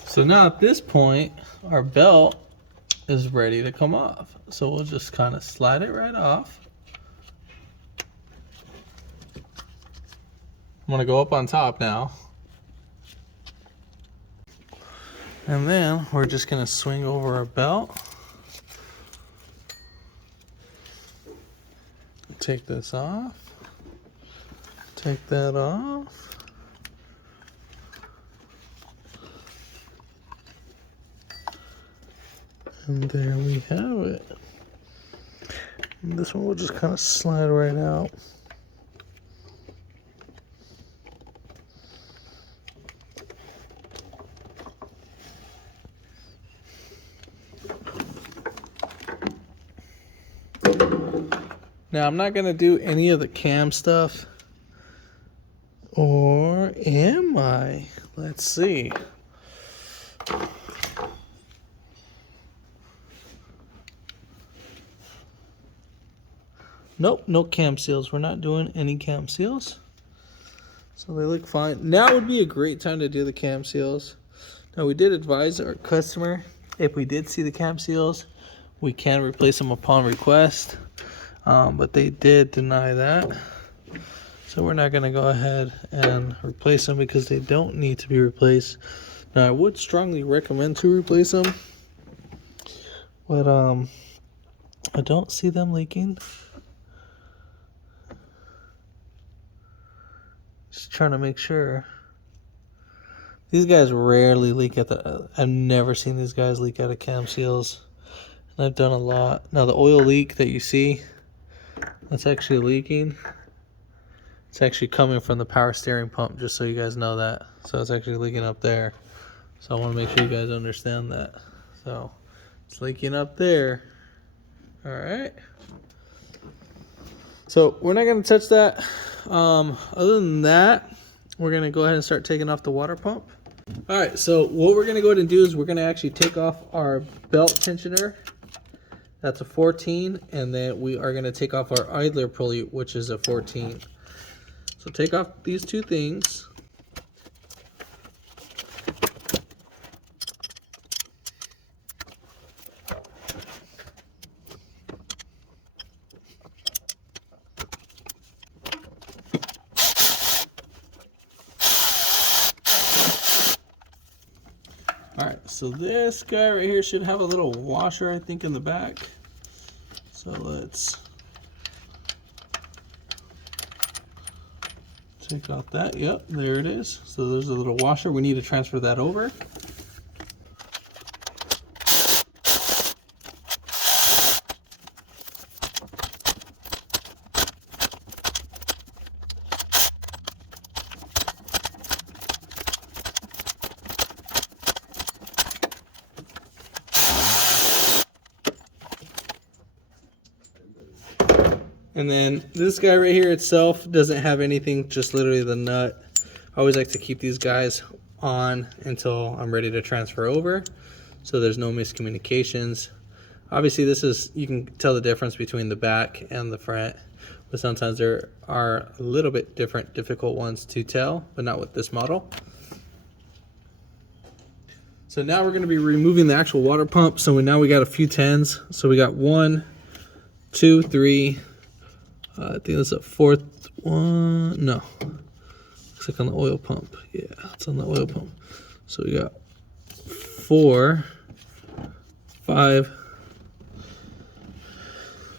So now at this point, our belt is ready to come off. So we'll just kind of slide it right off. I'm gonna go up on top now. And then we're just gonna swing over our belt. Take this off. Take that off. And there we have it. And this one will just kind of slide right out. Now I'm not gonna do any of the cam stuff, or am I? Let's see. Nope, no cam seals. We're not doing any cam seals. So they look fine. Now would be a great time to do the cam seals. Now we did advise our customer, if we did see the cam seals, we can replace them upon request. But they did deny that. So we're not gonna go ahead and replace them because they don't need to be replaced. Now I would strongly recommend to replace them, but I don't see them leaking. Just trying to make sure. These guys rarely leak at the, I've never seen these guys leak out of cam seals. And I've done a lot. Now the oil leak that you see, that's actually leaking. It's actually coming from the power steering pump, just so you guys know that. So it's actually leaking up there. So I want to make sure you guys understand that. So it's leaking up there. All right. So we're not going to touch that. Other than that, we're going to go ahead and start taking off the water pump. All right, so what we're going to go ahead and do is we're going to actually take off our belt tensioner. That's a 14, and then we are going to take off our idler pulley, which is a 14. So take off these two things. Alright, so this guy right here should have a little washer, I think, in the back. So let's take out that. Yep, there it is. So there's a little washer. We need to transfer that over. And then this guy right here itself doesn't have anything, just literally the nut. I always like to keep these guys on until I'm ready to transfer over, so there's no miscommunications. Obviously this is, you can tell the difference between the back and the front, but sometimes there are a little bit different, difficult ones to tell, but not with this model. So now we're going to be removing the actual water pump. So now we got a few 10s. So we got 1, 2, 3. I think that's a fourth one. No, looks like on the oil pump. Yeah, it's on the oil pump. So we got 4, 5.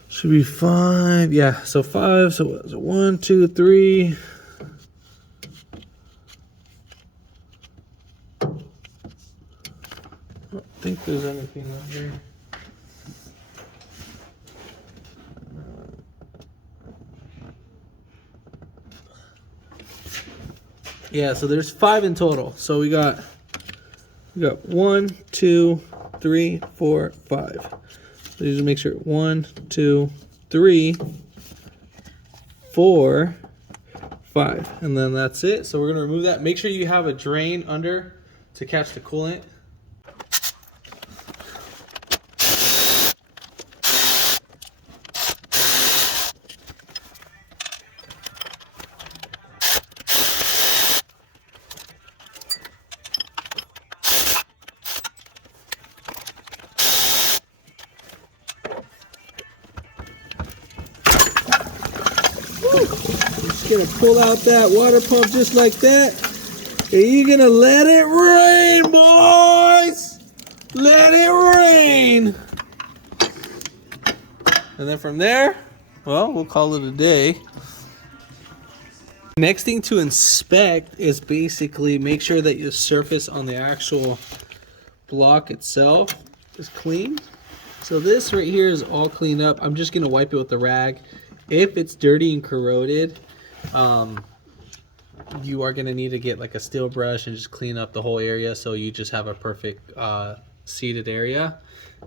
Should be 5. Yeah, so 5. So what is it? 1, 2, 3. I don't think there's anything on there. Yeah, so there's 5 in total. So we got 1, 2, 3, 4, 5. So you just make sure 1, 2, 3, 4, 5, and then that's it. So we're gonna remove that. Make sure you have a drain under to catch the coolant. Just gonna pull out that water pump just like that. And you're gonna let it rain, boys! Let it rain! And then from there, well, we'll call it a day. Next thing to inspect is basically make sure that your surface on the actual block itself is clean. So this right here is all cleaned up. I'm just gonna wipe it with the rag. If it's dirty and corroded, you are gonna need to get like a steel brush and just clean up the whole area so you just have a perfect seated area.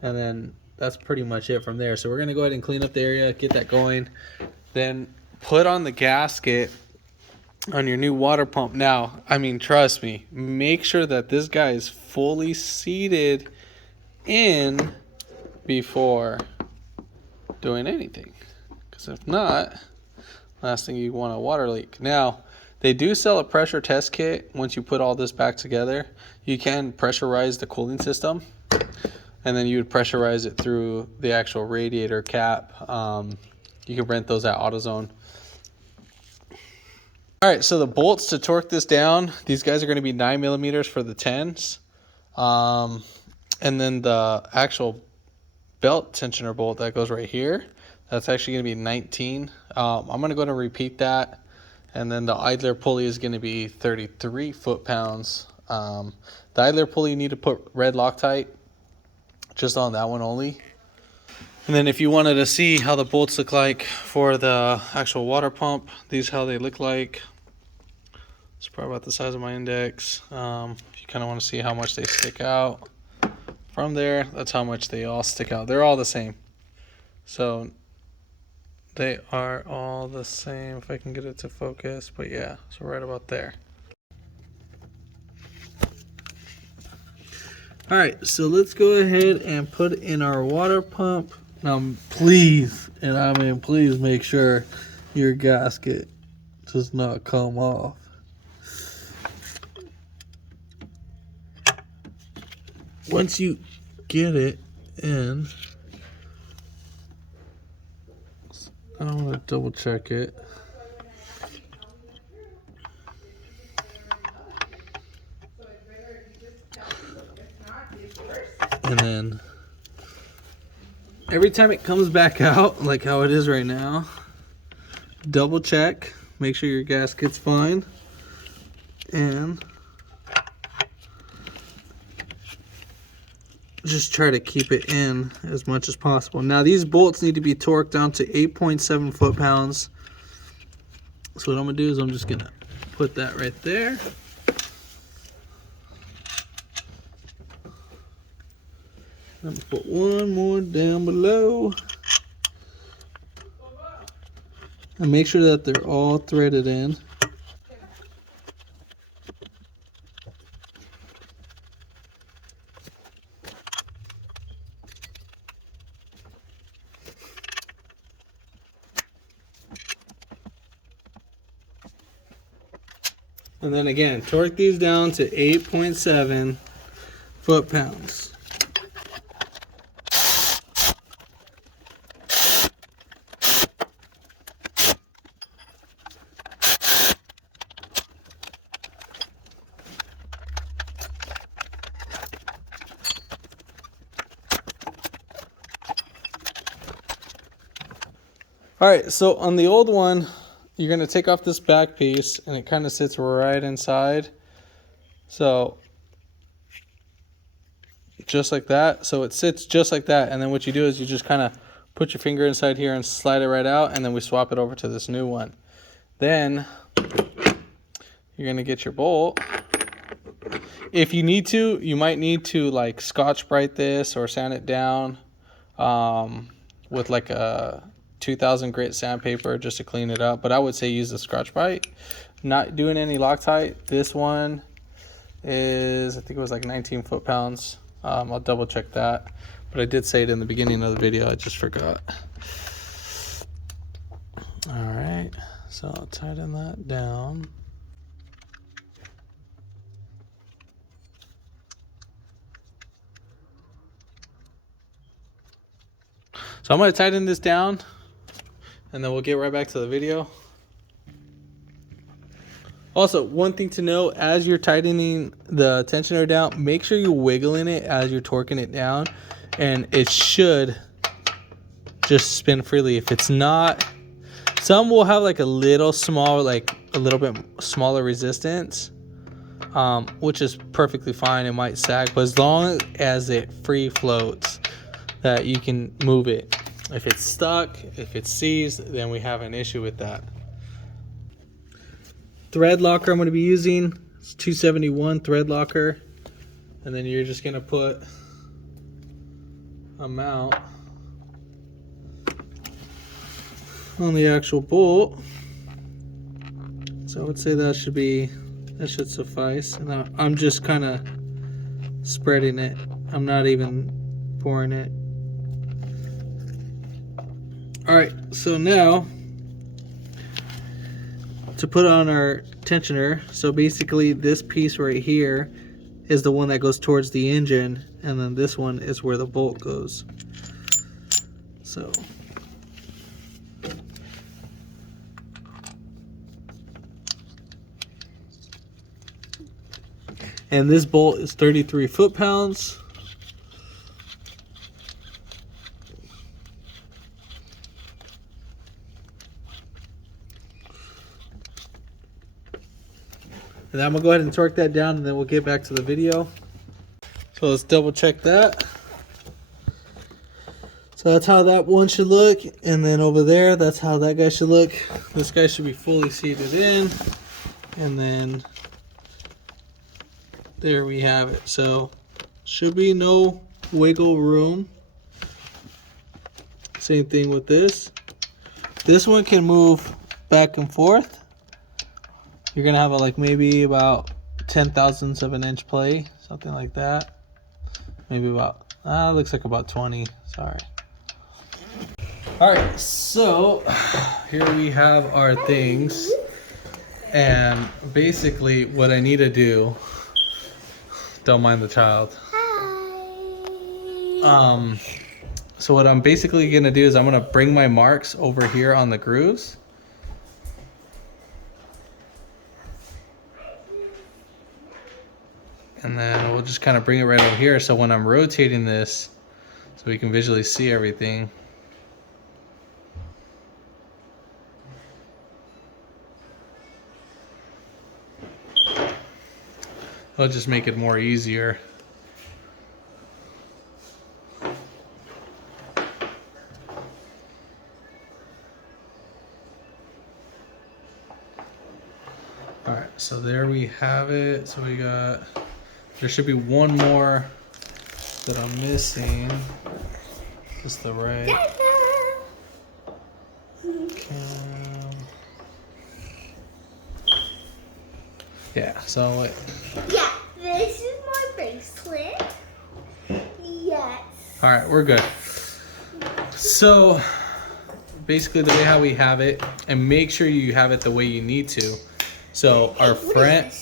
And then that's pretty much it from there. So we're gonna go ahead and clean up the area, get that going, then put on the gasket on your new water pump. Now, I mean, trust me, make sure that this guy is fully seated in before doing anything, because if not, last thing you want, a water leak. Now, they do sell a pressure test kit. Once you put all this back together, you can pressurize the cooling system, and then you would pressurize it through the actual radiator cap. You can rent those at AutoZone. All right, so the bolts to torque this down, these guys are going to be 9mm for the 10s. And then the actual belt tensioner bolt that goes right here, that's actually going to be 19. I'm going to go ahead and repeat that. And then the idler pulley is going to be 33 foot-pounds. The idler pulley, you need to put red Loctite, just on that one only. And then if you wanted to see how the bolts look like for the actual water pump, these how they look like. It's probably about the size of my index. If you kind of want to see how much they stick out from there, that's how much they all stick out. They're all the same. So they are all the same, if I can get it to focus. But yeah, so right about there. All right, so let's go ahead and put in our water pump. Now, please, and I mean please, make sure your gasket does not come off. Once you get it in, I want to double check it. And then every time it comes back out, like how it is right now, double check, make sure your gasket's fine, and just try to keep it in as much as possible. Now these bolts need to be torqued down to 8.7 foot-pounds. So what I'm gonna do is I'm just gonna put that right there. I'm gonna put one more down below. And make sure that they're all threaded in. And then again, torque these down to 8.7 foot-pounds. All right, so on the old one, you're going to take off this back piece, and it kind of sits right inside. So just like that. So it sits just like that. And then what you do is you just kind of put your finger inside here and slide it right out, and then we swap it over to this new one. Then you're going to get your bolt. If you need to, you might need to like Scotch-Brite this or sand it down with like a 2000 grit sandpaper just to clean it up. But I would say use the Scotch-Brite. Not doing any Loctite. This one is, I think it was like 19 foot-pounds. I'll double check that. But I did say it in the beginning of the video. I just forgot. All right. So I'll tighten that down. So I'm going to tighten this down, and then we'll get right back to the video. Also, one thing to know, as you're tightening the tensioner down, make sure you're wiggling it as you're torquing it down, and it should just spin freely. If it's not, some will have like a little small, like a little bit smaller resistance, which is perfectly fine. It might sag, but as long as it free floats, that you can move it. If it's stuck, if it's seized, then we have an issue with that. Thread locker I'm going to be using, it's 271 thread locker. And then you're just going to put a mount on the actual bolt. So I would say that should suffice. And I'm just kind of spreading it. I'm not even pouring it. Alright, so now to put on our tensioner, so basically this piece right here is the one that goes towards the engine, and then this one is where the bolt goes. So and this bolt is 33 foot-pounds. And then I'm gonna go ahead and torque that down, and then we'll get back to the video. So let's double check that. So that's how that one should look. And then over there, that's how that guy should look. This guy should be fully seated in. And then there we have it. So should be no wiggle room. Same thing with this. This one can move back and forth. You're gonna have like maybe about 10,000ths of an inch play, something like that. Maybe about, looks like about 20, sorry. All right, so here we have our things. And basically what I need to do, don't mind the child. Hi. So what I'm basically gonna do is I'm gonna bring my marks over here on the grooves. And then we'll just kind of bring it right over here, so when I'm rotating this, so we can visually see everything. It'll just make it more easier. All right, so there we have it. So we got, there should be one more that I'm missing. Just the right cam. Yeah, so wait. Yeah, this is my bracelet. Yes. All right, we're good. So basically the way how we have it, and make sure you have it the way you need to. So our front,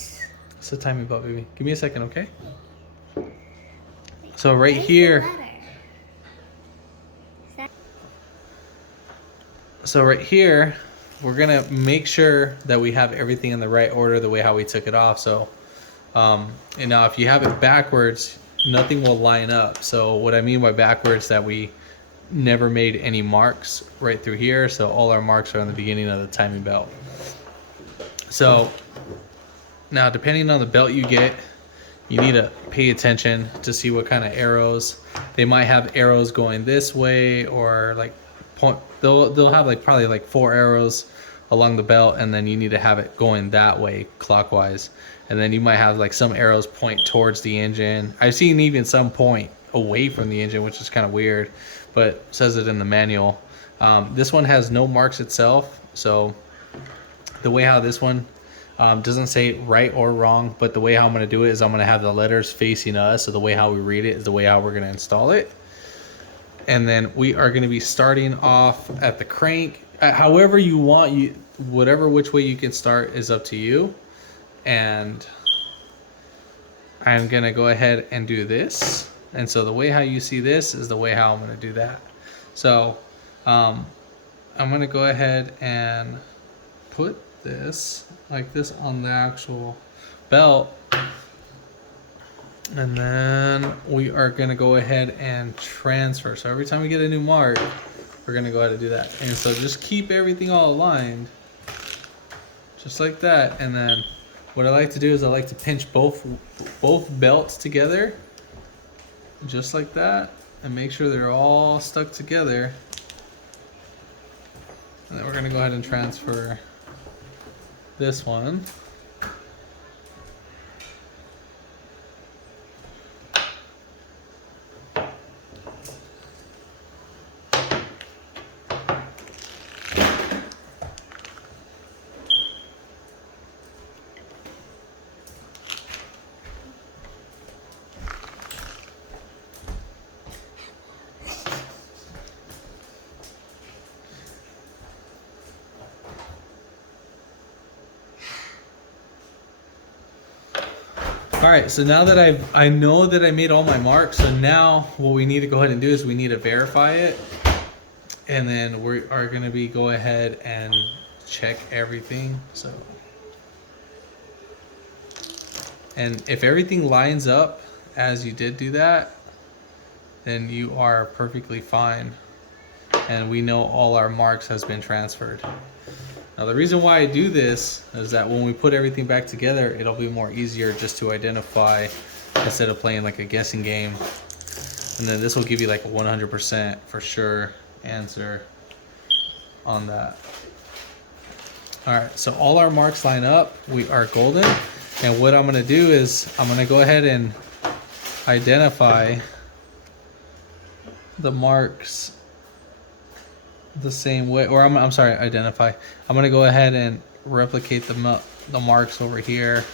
so time me about, baby. Give me a second, okay? So right here, so right here, we're gonna make sure that we have everything in the right order, the way how we took it off. So, and now if you have it backwards, nothing will line up. So what I mean by backwards, that we never made any marks right through here. So all our marks are on the beginning of the timing belt. So now depending on the belt you get, you need to pay attention to see what kind of arrows. They might have arrows going this way, or like point, they'll have like probably like 4 arrows along the belt, and then you need to have it going that way clockwise. And then you might have like some arrows point towards the engine. I've seen even some point away from the engine, which is kind of weird, but it says it in the manual. This one has no marks itself, so the way how this one doesn't say right or wrong, but the way how I'm going to do it is I'm going to have the letters facing us, so the way how we read it is the way how we're going to install it. And then we are going to be starting off at the crank. However you want, whatever which way you can start is up to you. And I'm going to go ahead and do this. And so the way how you see this is the way how I'm going to do that. So I'm going to go ahead and put this like this on the actual belt, and then we are going to go ahead and transfer. So every time we get a new mark, we're going to go ahead and do that. And so just keep everything all aligned just like that. And then what I like to do is I like to pinch both belts together just like that. and make sure they're all stuck together. And then we're gonna go ahead and transfer this one. All right, so now that I know that I made all my marks, so now what we need to go ahead and do is we need to verify it, and then we are gonna be go ahead and check everything. So, and if everything lines up as you did do that, then you are perfectly fine, and we know all our marks has been transferred. Now the reason why I do this is that when we put everything back together, it'll be more easier just to identify instead of playing like a guessing game. And then this will give you like a 100% for sure answer on that. All right, so all our marks line up. We are golden. And what I'm gonna do is I'm gonna go ahead and identify the marks the same way, or I'm sorry, identify. I'm gonna go ahead and replicate the marks over here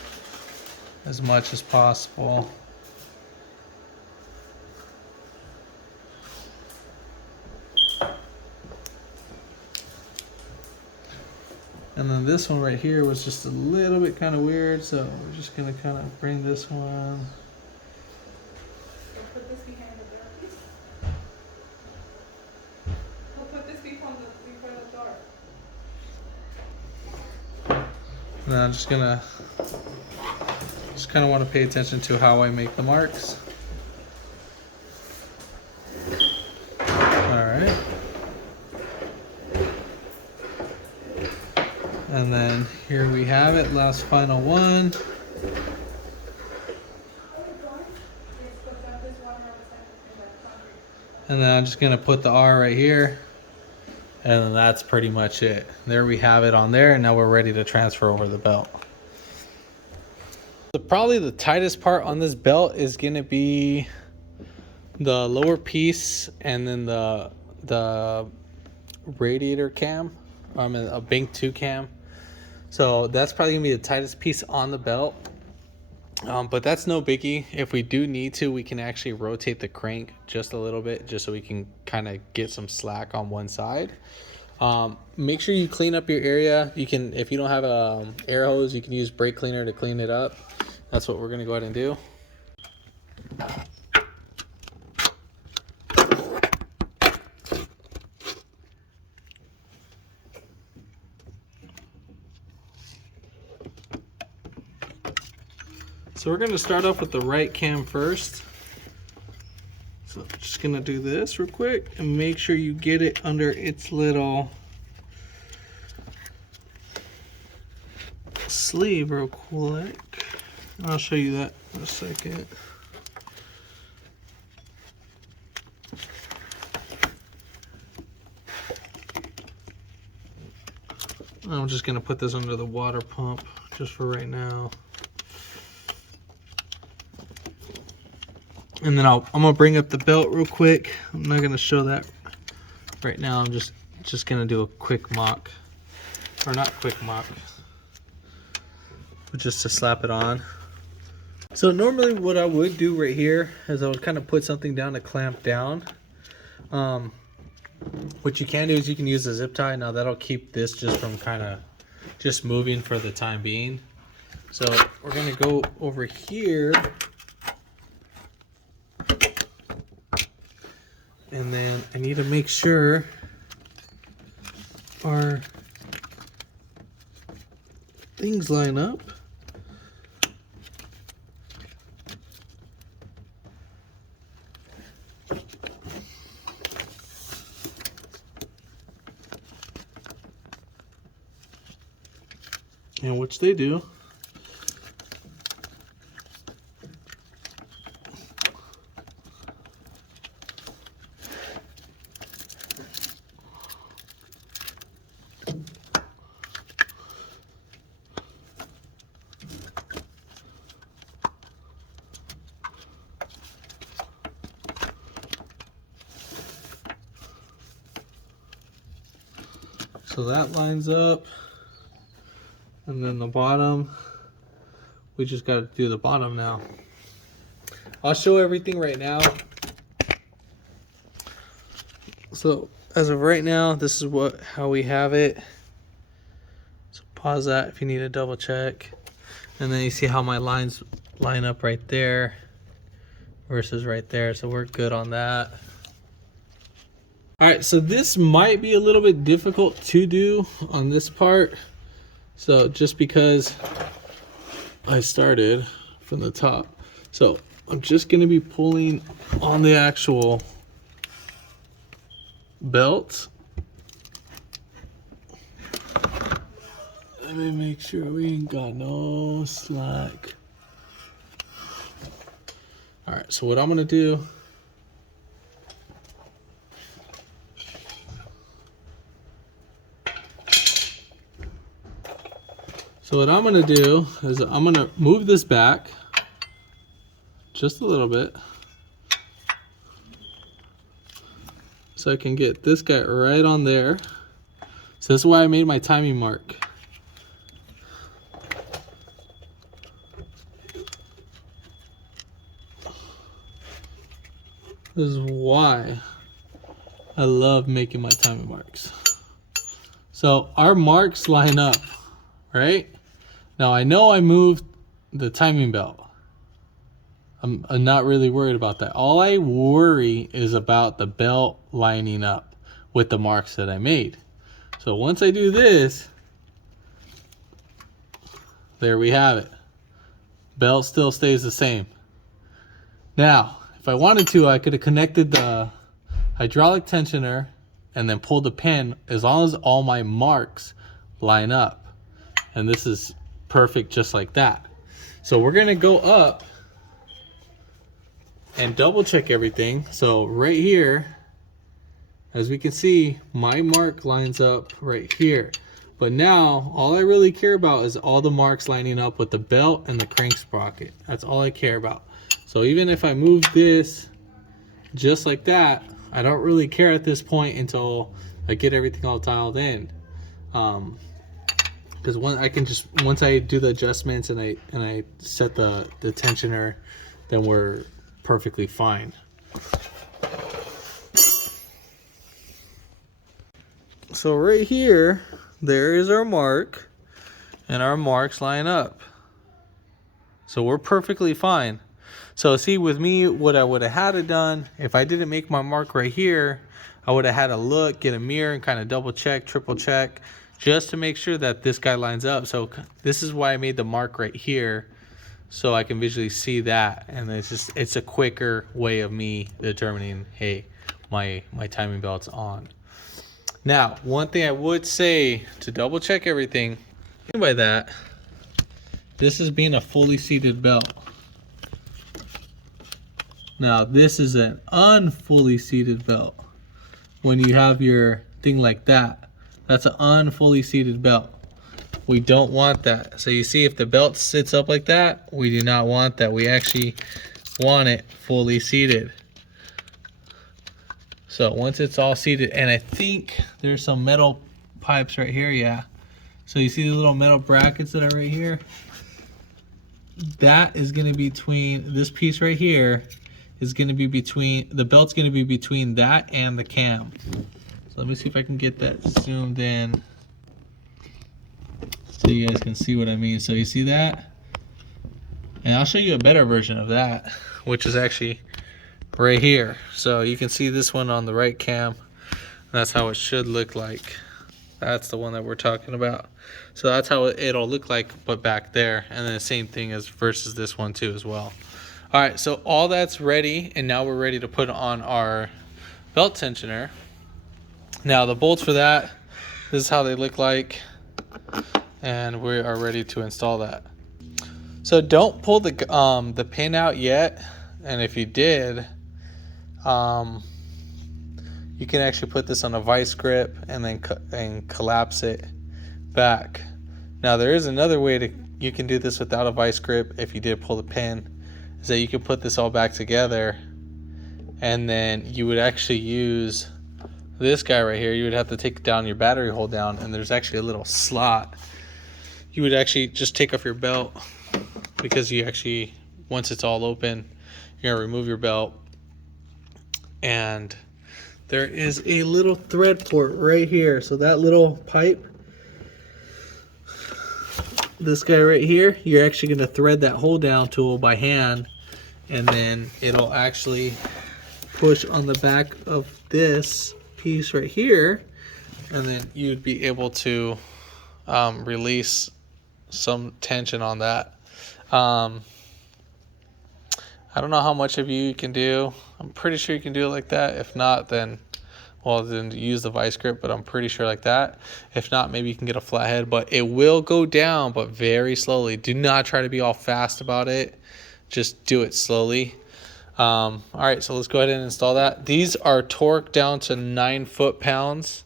as much as possible. And then this one right here was just a little bit kind of weird, so we're just gonna kind of bring this one. Put this behind the door, please. We'll put this before the door. And then I'm just kind of want to pay attention to how I make the marks. All right. And then here we have it, last final one. And then I'm just gonna put the R right here. And then that's pretty much it. There we have it on there, and now we're ready to transfer over the belt. So probably the tightest part on this belt is gonna be the lower piece and then the radiator cam. A bank 2 cam. So that's probably gonna be the tightest piece on the belt. But that's no biggie. If we do need to, we can actually rotate the crank just a little bit, just so we can kind of get some slack on one side. Make sure you clean up your area. You can, if you don't have a air hose, you can use brake cleaner to clean it up. That's what we're gonna go ahead and do. So we're gonna start off with the right cam first. So I'm just gonna do this real quick and make sure you get it under its little sleeve real quick. I'll show you that in a second. I'm just gonna put this under the water pump just for right now. And then I'm gonna bring up the belt real quick. I'm not gonna show that right now. I'm just gonna do a quick mock, or not quick mock, but just to slap it on. So normally what I would do right here is I would kind of put something down to clamp down. What you can do is you can use a zip tie. Now that'll keep this just from kind of just moving for the time being. So we're gonna go over here. And then I need to make sure our things line up. And which they do. So that lines up. And then the bottom, we just got to do the bottom now. I'll show everything right now. So as of right now, this is how we have it. So pause that if you need to double check. And then you see how my lines line up right there versus right there. So we're good on that. All right, so this might be a little bit difficult to do on this part. So just because I started from the top. So I'm just gonna be pulling on the actual belt. Let me make sure we ain't got no slack. All right, so what I'm gonna do, is I'm gonna move this back just a little bit so I can get this guy right on there. So this is why I made my timing mark. This is why I love making my timing marks. So our marks line up, right? Now I know I moved the timing belt. I'm not really worried about that. All I worry is about the belt lining up with the marks that I made. So once I do this, there we have it. Belt still stays the same. Now, if I wanted to, I could have connected the hydraulic tensioner and then pulled the pin as long as all my marks line up. And this is perfect just like that. So we're gonna go up and double check everything. So right here, as we can see, my mark lines up right here. But now, all I really care about is all the marks lining up with the belt and the crank sprocket. That's all I care about. So even if I move this just like that, I don't really care at this point until I get everything all dialed in. Because once I do the adjustments and I set the tensioner, then we're perfectly fine. So right here, there is our mark, and our marks line up. So we're perfectly fine. So see, with me, what I would have had it done, if I didn't make my mark right here, I would have had to look, get a mirror, and kind of double check, triple check, just to make sure that this guy lines up. So this is why I made the mark right here, so I can visually see that. And it's a quicker way of me determining, hey, my timing belt's on. Now, one thing I would say to double check everything, by that, this is being a fully seated belt. Now, this is an unfully seated belt. When you have your thing like that, that's an unfully seated belt. We don't want that. So you see, if the belt sits up like that, we do not want that. We actually want it fully seated. So once it's all seated, and I think there's some metal pipes right here, yeah. So you see the little metal brackets that are right here? That is gonna be between, this piece right here is gonna be between, the belt's gonna be between that and the cam. So let me see if I can get that zoomed in so you guys can see what I mean. So you see that? And I'll show you a better version of that, which is actually right here. So you can see this one on the right cam. That's how it should look like. That's the one that we're talking about. So that's how it'll look like, but back there. And then the same thing as versus this one too as well. All right, so all that's ready, and now we're ready to put on our belt tensioner. Now the bolts for that, this is how they look like, and we are ready to install that. So don't pull the pin out yet, and if you did, you can actually put this on a vice grip and then collapse it back. Now there is another way you can do this without a vice grip. If you did pull the pin, is that you can put this all back together, and then you would actually use this guy right here, you would have to take down your battery hold down, and there's actually a little slot. You would actually just take off your belt, because you actually, once it's all open, you're gonna remove your belt, and there is a little thread port right here. So that little pipe, this guy right here, you're actually gonna thread that hold down tool by hand, and then it'll actually push on the back of this piece right here, and then you'd be able to release some tension on that. I don't know how much of you can do. I'm pretty sure you can do it like that. If not, then use the vice grip, but I'm pretty sure like that. If not, maybe you can get a flathead, but it will go down, but very slowly. Do not try to be all fast about it. Just do it slowly. All right, so let's go ahead and install that. These are torqued down to 9 foot-pounds.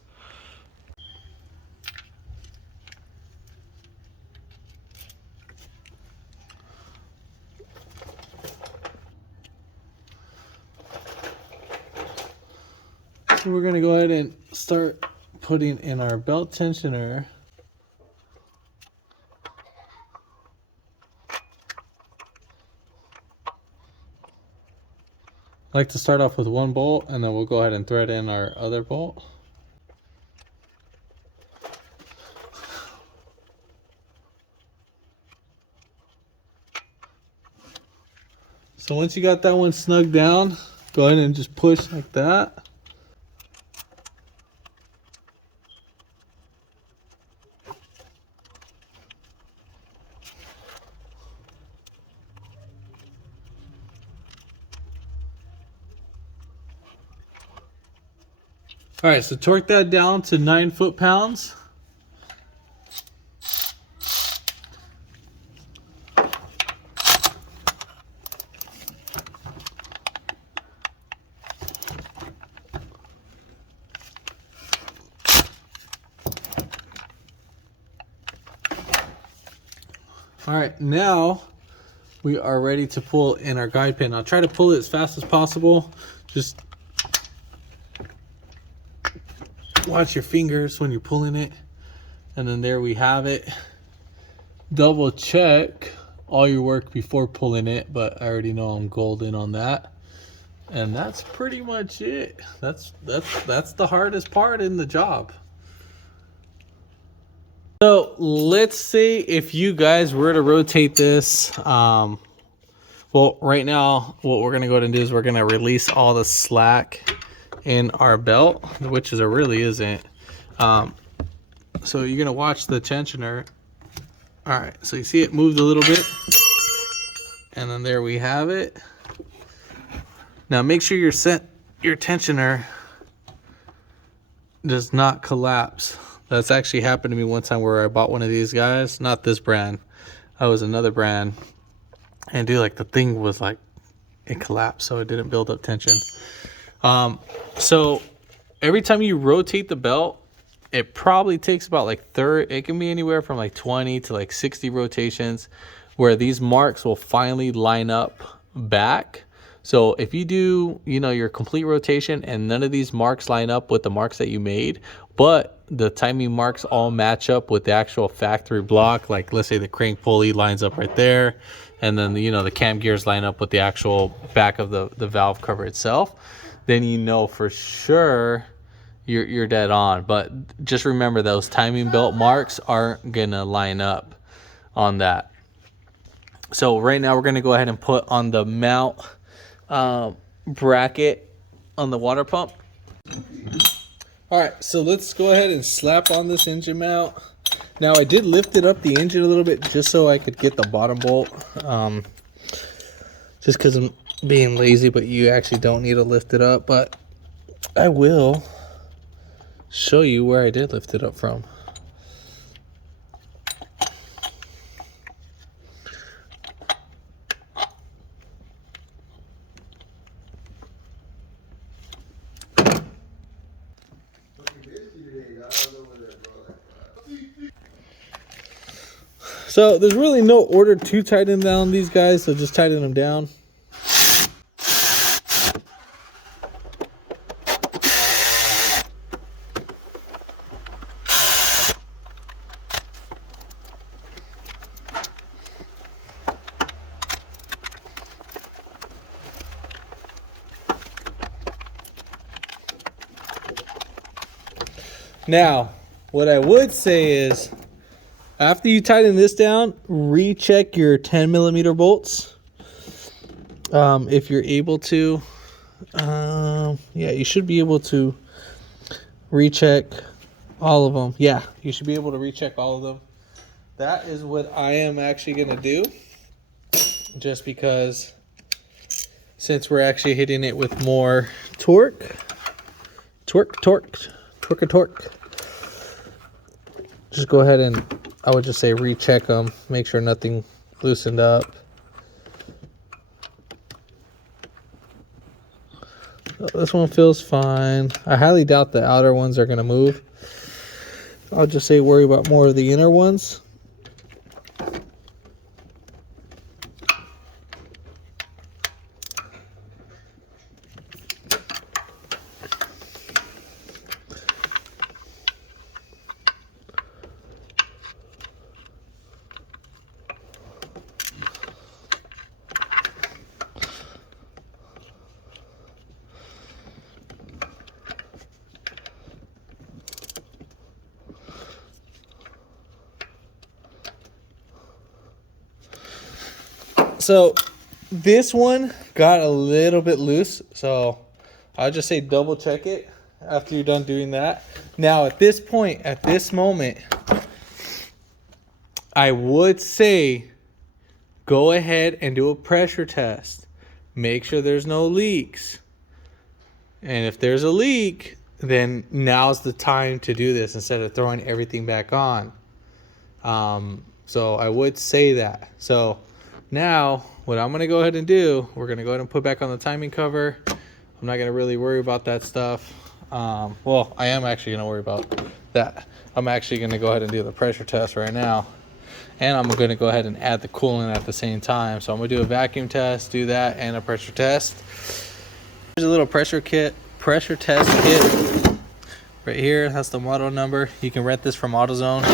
So we're gonna go ahead and start putting in our belt tensioner. I like to start off with one bolt, and then we'll go ahead and thread in our other bolt. So once you got that one snug down, go ahead and just push like that. All right, so torque that down to 9 foot-pounds. All right, now we are ready to pull in our guide pin. I'll try to pull it as fast as possible. Just watch your fingers when you're pulling it. And then there we have it. Double check all your work before pulling it, but I already know I'm golden on that. And that's pretty much it. That's the hardest part in the job. So let's say if you guys were to rotate this, well, right now what we're gonna go ahead and do is we're gonna release all the slack in our belt, which there really isn't. So you're gonna watch the tensioner. All right, so you see it moved a little bit, and then there we have it. Now make sure your tensioner does not collapse. That's actually happened to me one time where I bought one of these guys, not this brand, I was another brand, and dude, like the thing was like, it collapsed, so it didn't build up tension. So every time you rotate the belt, it probably takes about like it can be anywhere from like 20 to like 60 rotations where these marks will finally line up back. So if you do, your complete rotation and none of these marks line up with the marks that you made, but the timing marks all match up with the actual factory block, like let's say the crank pulley lines up right there, and then the cam gears line up with the actual back of the valve cover itself, then for sure you're dead on. But just remember, those timing belt marks aren't gonna line up on that. So right now we're gonna go ahead and put on the mount bracket on the water pump. All right, so let's go ahead and slap on this engine mount. Now I did lift it up the engine a little bit just so I could get the bottom bolt, just because I'm being lazy, but you actually don't need to lift it up. But I will show you where I did lift it up from. So there's really no order to tighten down these guys, so just tighten them down. Now, what I would say is, after you tighten this down, recheck your 10 millimeter bolts. If you're able to, yeah, you should be able to recheck all of them. Yeah, you should be able to recheck all of them. That is what I am actually going to do, just because since we're actually hitting it with more torque, just go ahead and, I would just say, recheck them, make sure nothing loosened up. So this one feels fine. I highly doubt the outer ones are going to move. I'll just say worry about more of the inner ones. So this one got a little bit loose, so I'll just say double check it after you're done doing that. Now at this point, at this moment, I would say go ahead and do a pressure test. Make sure there's no leaks. And if there's a leak, then now's the time to do this instead of throwing everything back on. So I would say that. So now, what I'm going to go ahead and do, we're going to go ahead and put back on the timing cover. I'm not going to really worry about that stuff. Well, I am actually going to worry about that. I'm actually going to go ahead and do the pressure test right now. And I'm going to go ahead and add the coolant at the same time. So I'm going to do a vacuum test, do that, and a pressure test. Here's a little pressure test kit right here. That's the model number. You can rent this from AutoZone.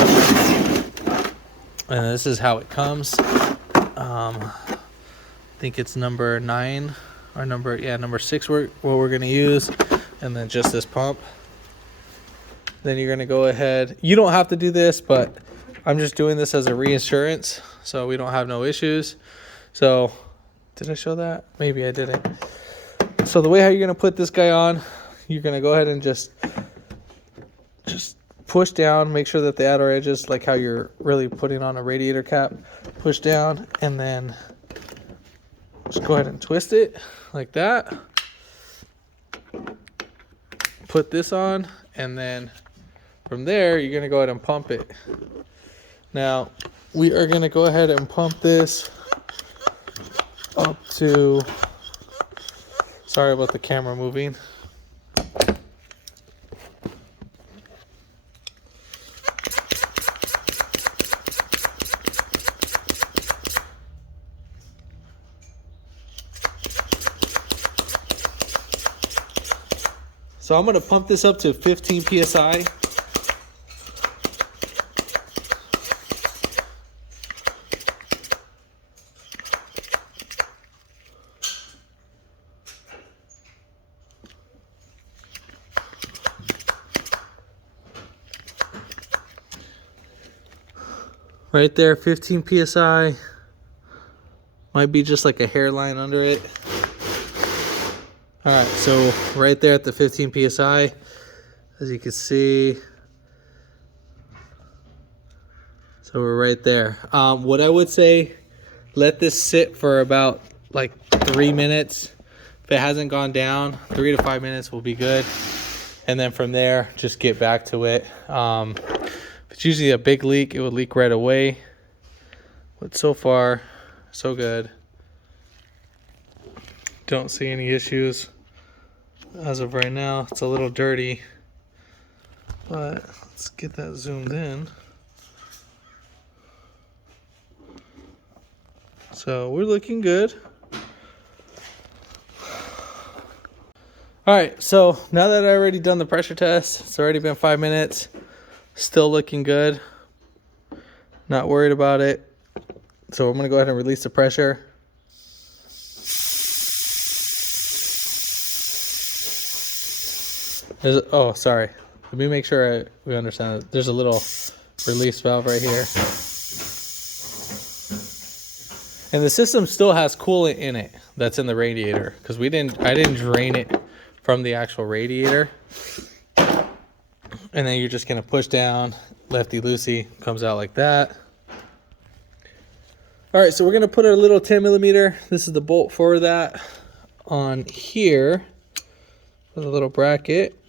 And this is how it comes. I think it's number 9 or number 6 what we're going to use, and then just this pump. Then you're going to go ahead, you don't have to do this, but I'm just doing this as a reinsurance so we don't have no issues. So did I show that? Maybe I didn't. So the way how you're going to put this guy on, you're going to go ahead and just push down, make sure that the outer edges, like how you're really putting on a radiator cap, push down, and then just go ahead and twist it like that. Put this on, and then from there, you're going to go ahead and pump it. Now, we are going to go ahead and pump this up to, sorry about the camera moving. So I'm going to pump this up to 15 PSI. Right there, 15 PSI. Might be just like a hairline under it. All right, so right there at the 15 PSI, as you can see. So we're right there. What I would say, let this sit for about like 3 minutes. If it hasn't gone down, 3 to 5 minutes will be good. And then from there, just get back to it. If it's usually a big leak, it would leak right away. But so far, so good. Don't see any issues. As of right now, it's a little dirty, but let's get that zoomed in. So we're looking good. All right, so now that I already done the pressure test, it's already been 5 minutes. Still looking good. Not worried about it. So I'm gonna go ahead and release the pressure. Oh, sorry. Let me make sure we understand that there's a little release valve right here. And the system still has coolant in it that's in the radiator because I didn't drain it from the actual radiator. And then you're just gonna push down, lefty loosey, comes out like that. All right, so we're gonna put a little 10 millimeter. This is the bolt for that on here with a little bracket.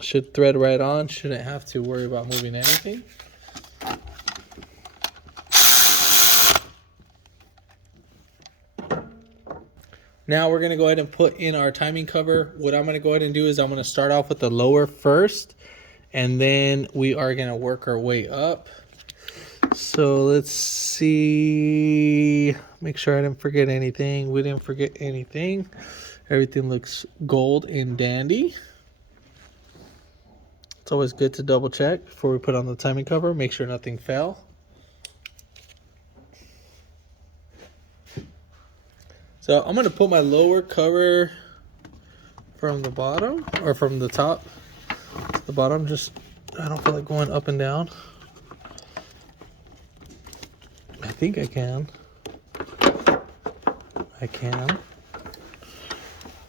Should thread right on. Shouldn't have to worry about moving anything. Now we're gonna go ahead and put in our timing cover. What I'm gonna go ahead and do is I'm gonna start off with the lower first, and then we are gonna work our way up. So let's see, make sure I didn't forget anything. We didn't forget anything. Everything looks gold and dandy. It's always good to double check before we put on the timing cover, make sure nothing fell. So I'm gonna put my lower cover from the bottom, or from the top to the bottom. Just, I don't feel like going up and down. I think I can. I can.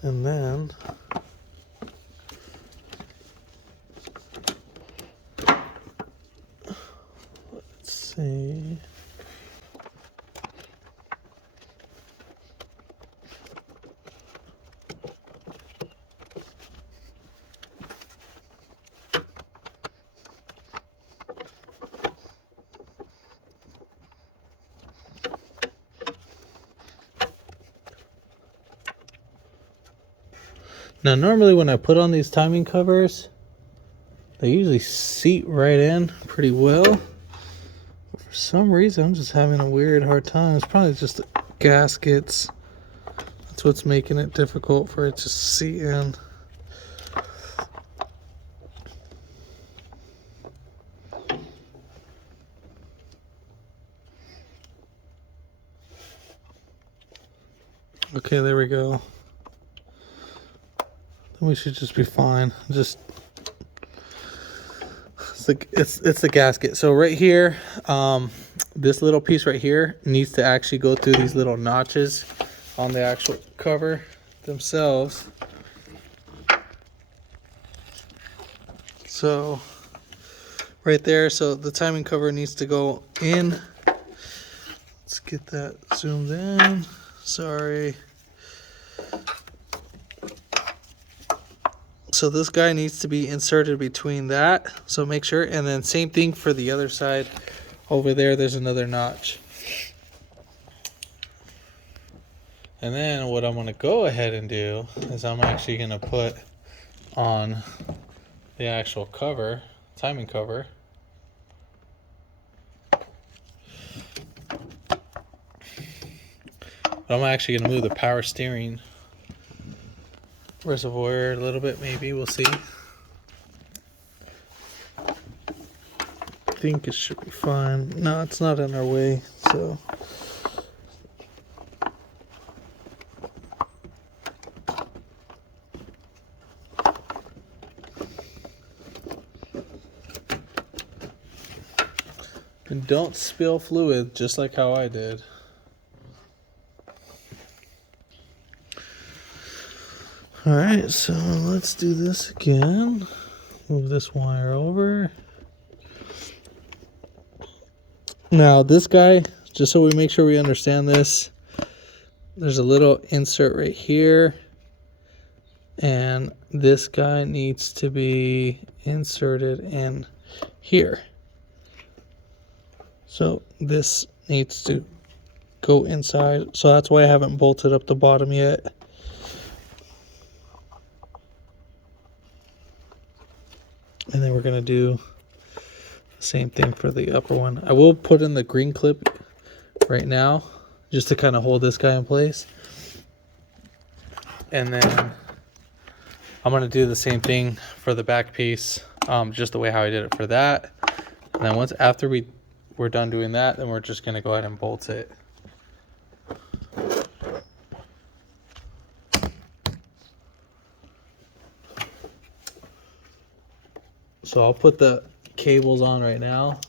And then let's see. Now, normally when I put on these timing covers, they usually seat right in pretty well. But for some reason, I'm just having a weird hard time. It's probably just the gaskets. That's what's making it difficult for it to seat in. Okay, there we go. We should just be fine. Just it's the gasket. So right here, this little piece right here needs to actually go through these little notches on the actual cover themselves. So right there, so the timing cover needs to go in. Let's get that zoomed in. Sorry. So this guy needs to be inserted between that. So make sure, and then same thing for the other side. Over there, there's another notch. And then what I'm gonna go ahead and do is I'm actually gonna put on the actual cover, timing cover. I'm actually gonna move the power steering reservoir a little bit, maybe, we'll see. I think it should be fine. No, it's not in our way, so. And don't spill fluid, just like how I did. All right, so let's do this again. Move this wire over. Now this guy, just so we make sure we understand this, there's a little insert right here. And this guy needs to be inserted in here. So this needs to go inside. So that's why I haven't bolted up the bottom yet. And then we're going to do the same thing for the upper one. I will put in the green clip right now just to kind of hold this guy in place. And then I'm going to do the same thing for the back piece, just the way how I did it for that. And then after we're done doing that, then we're just going to go ahead and bolt it. So I'll put the cables on right now.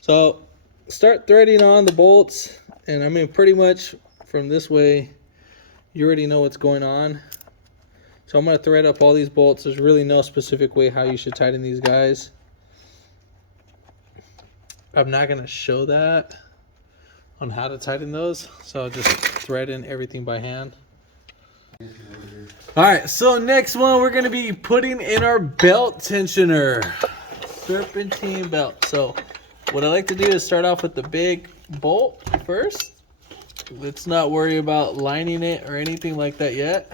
So start threading on the bolts, and I mean pretty much from this way you already know what's going on. So I'm going to thread up all these bolts. There's really no specific way how you should tighten these guys. I'm not going to show that on how to tighten those, so I'll just thread in everything by hand. Alright, so next one we're going to be putting in our belt tensioner. Serpentine belt. So what I like to do is start off with the big bolt first. Let's not worry about lining it or anything like that yet.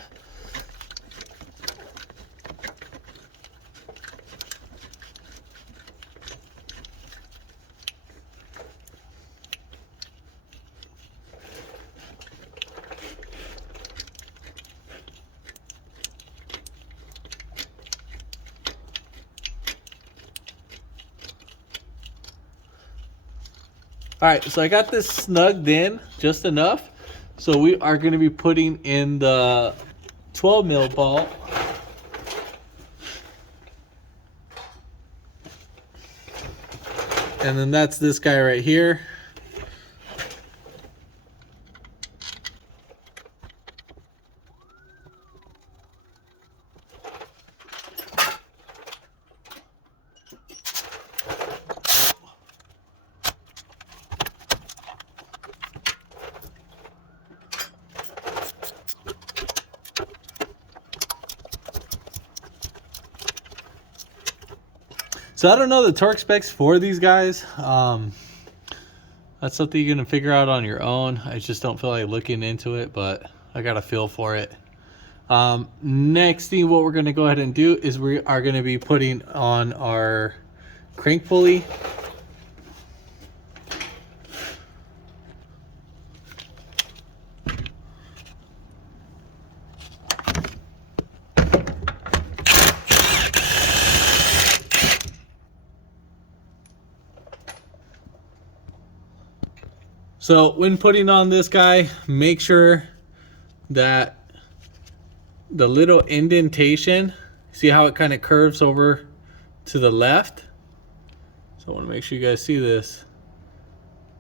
All right, so I got this snugged in just enough. So we are going to be putting in the 12 mil bolt. And then that's this guy right here. So I don't know the torque specs for these guys. That's something you're gonna figure out on your own. I just don't feel like looking into it, but I got a feel for it. Next thing, what we're gonna go ahead and do is we are gonna be putting on our crank pulley. So when putting on this guy, make sure that the little indentation, see how it kind of curves over to the left? So I want to make sure you guys see this.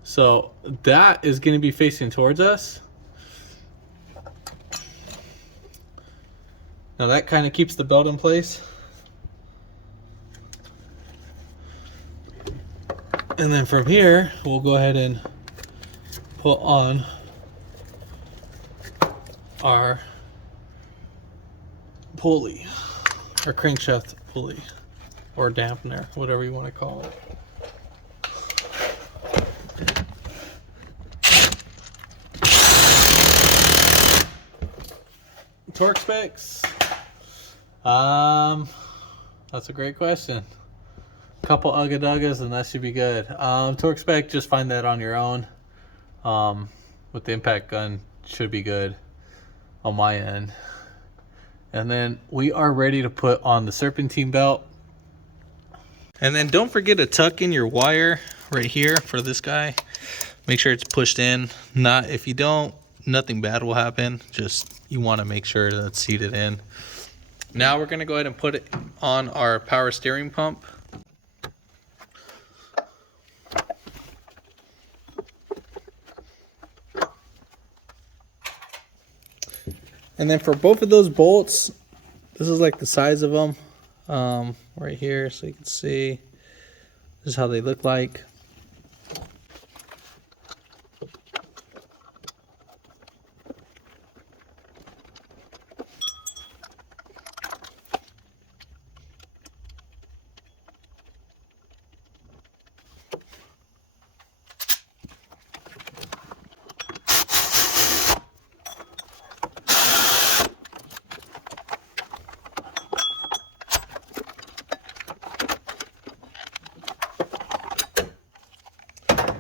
So that is going to be facing towards us. Now that kind of keeps the belt in place. And then from here, we'll go ahead and put on our pulley, our crankshaft pulley, or dampener, whatever you want to call it. Torque specs. That's a great question. Couple ugga-duggas and that should be good. Torque spec, just find that on your own. With the impact gun, should be good on my end. And then we are ready to put on the serpentine belt. And then don't forget to tuck in your wire right here for this guy. Make sure it's pushed in. Not, if you don't, nothing bad will happen. Just you want to make sure that it's seated in. Now we're going to go ahead and put it on our power steering pump. And then for both of those bolts, this is like the size of them right here, so you can see this is how they look like.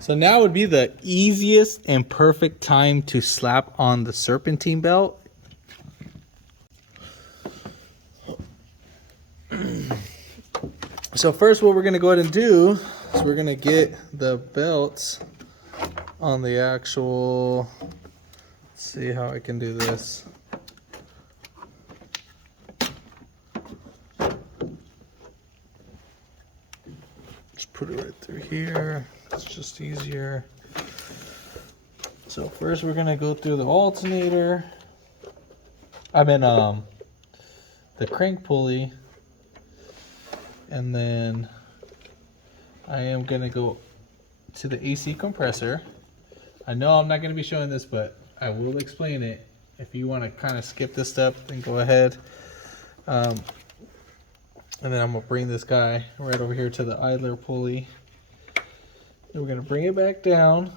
So now would be the easiest and perfect time to slap on the serpentine belt. So first what we're going to go ahead and do is we're going to get the belts on the actual, let's see how I can do this. Just put it right through here. It's just easier. So first we're gonna go through the alternator. The crank pulley. And then I am gonna go to the AC compressor. I know I'm not gonna be showing this, but I will explain it. If you wanna kind of skip this step, then go ahead. And then I'm gonna bring this guy right over here to the idler pulley. And we're gonna bring it back down.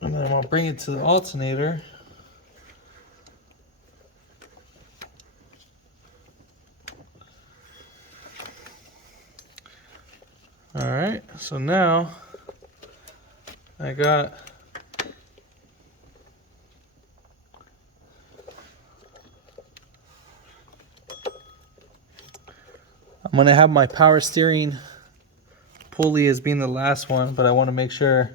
And then I'm gonna bring it to the alternator. All right, so now I got I'm gonna have my power steering pulley as being the last one, but I want to make sure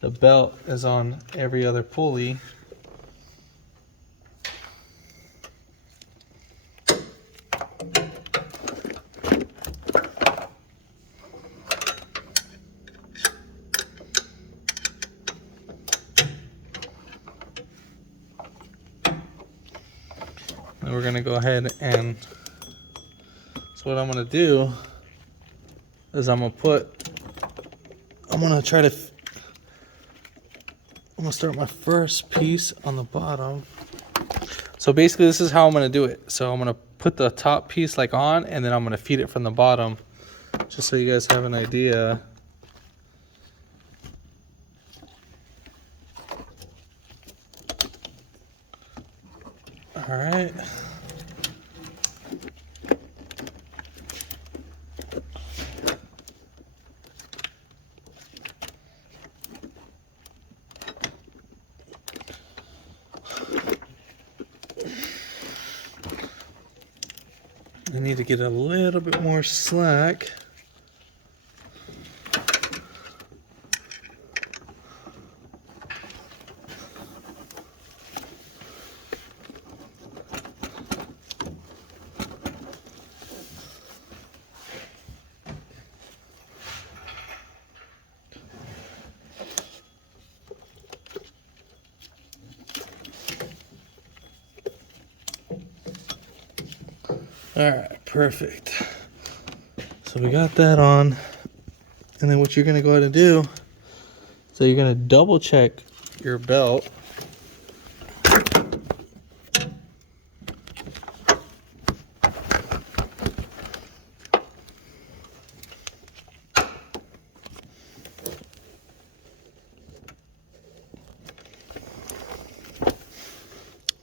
the belt is on every other pulley. And we're gonna go ahead and so what I'm gonna do is I'm gonna start my first piece on the bottom. So basically this is how I'm gonna do it. So I'm gonna put the top piece like on, and then I'm gonna feed it from the bottom, just so you guys have an idea. All right. I need to get a little bit more slack. All right, perfect. So we got that on. And then what you're gonna go ahead and do, so you're gonna double check your belt.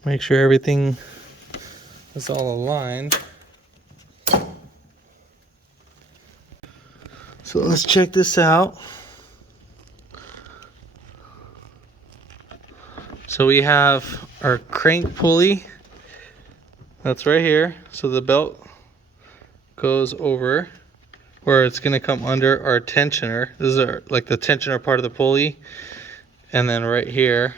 Make sure everything is all aligned. So let's check this out. So we have our crank pulley. That's right here. So the belt goes over, or it's gonna come under our tensioner. This is like the tensioner part of the pulley. And then right here,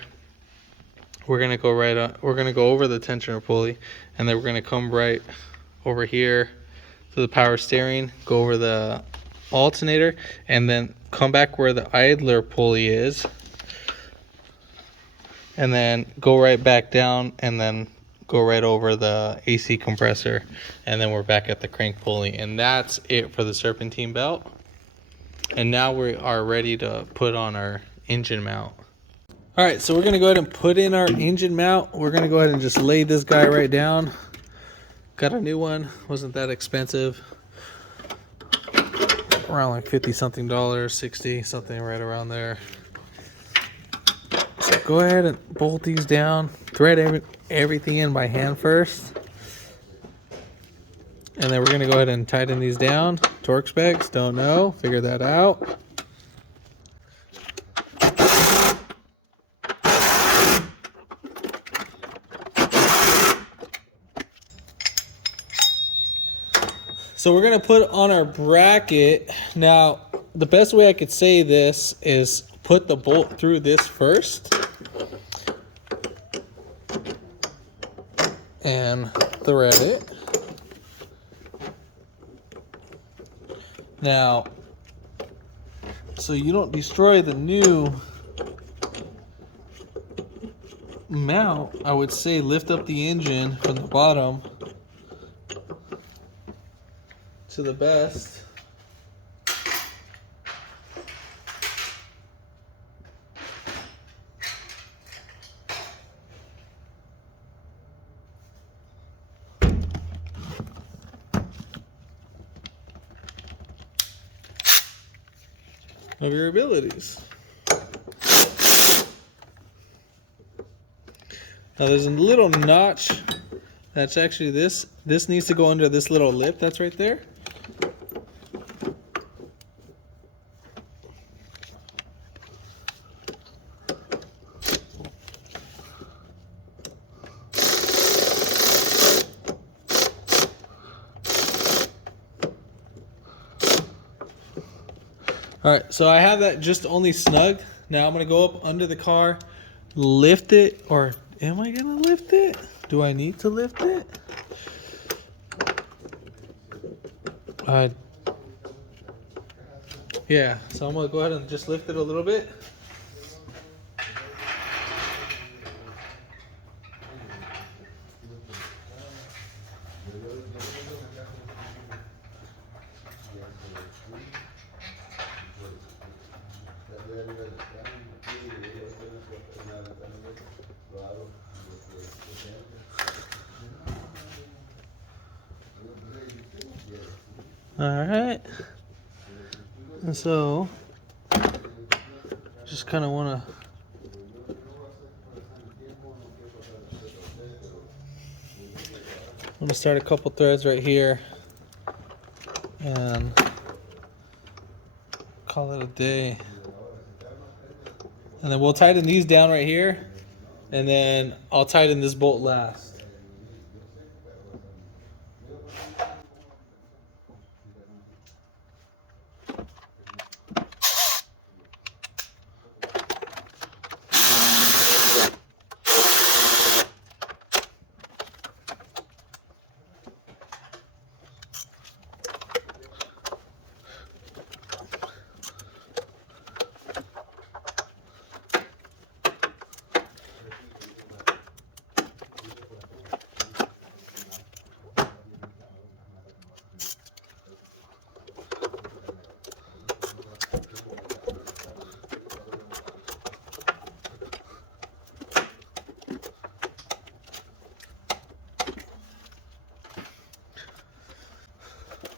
we're gonna go we're gonna go over the tensioner pulley, and then we're gonna come right over here to the power steering, go over the alternator, and then come back where the idler pulley is, and then go right back down, and then go right over the AC compressor, and then we're back at the crank pulley. And that's it for the serpentine belt. And now we are ready to put on our engine mount. All right, so we're gonna go ahead and put in our engine mount. We're gonna go ahead and just lay this guy right down. Got a new one, wasn't that expensive. Around like 50 something dollars, 60 something, right around there. So go ahead and bolt these down. thread everything in by hand first. And then we're going to go ahead and tighten these down. Torque specs, don't know. Figure that out. So we're going to put on our bracket. Now, the best way I could say this is put the bolt through this first. And thread it. Now, so you don't destroy the new mount, I would say lift up the engine from the bottom to the best. Of your abilities. Now there's a little notch that's actually this needs to go under this little lip that's right there. All right, so I have that just only snug. Now I'm gonna go up under the car, lift it, or am I gonna lift it? Do I need to lift it? Yeah, so I'm gonna go ahead and just lift it a little bit. All right, and so just kind of want to start a couple threads right here and call it a day. And then we'll tighten these down right here, and then I'll tighten this bolt last.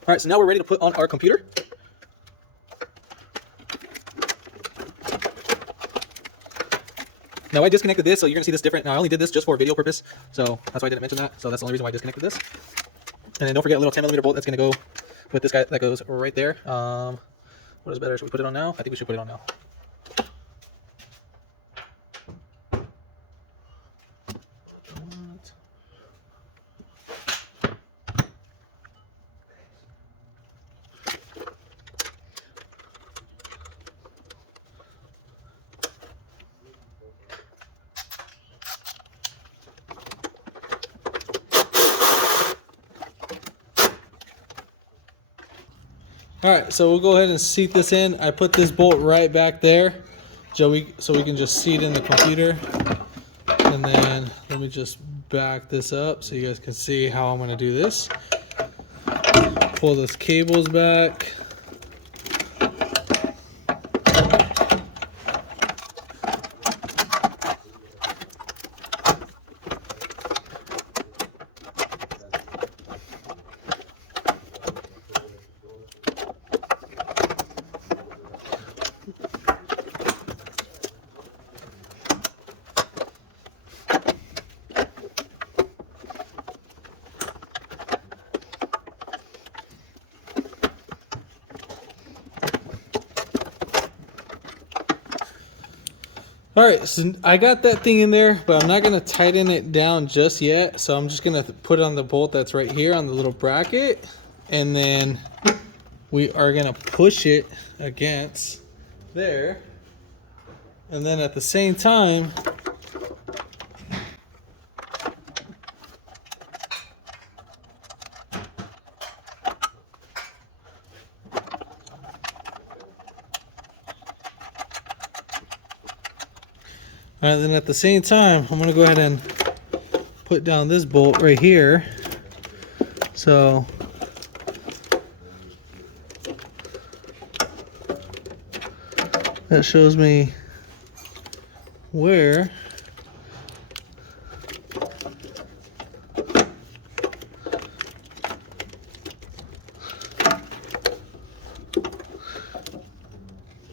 All right, so now we're ready to put on our computer. Now I disconnected this, so you're gonna see this different. Now I only did this just for video purpose, so that's why I didn't mention that. So that's the only reason why I disconnected this. And then don't forget a little 10mm bolt that's gonna go with this guy that goes right there. What is better? Should we put it on now? I think we should put it on now. All right, so we'll go ahead and seat this in. I put this bolt right back there, so we can just seat in the computer. And then let me just back this up so you guys can see how I'm gonna do this. Pull those cables back. All right, so I got that thing in there, but I'm not gonna tighten it down just yet. So I'm just gonna put it on the bolt that's right here on the little bracket, and then we are gonna push it against there. And then at the same time, I'm gonna go ahead and put down this bolt right here. So that shows me where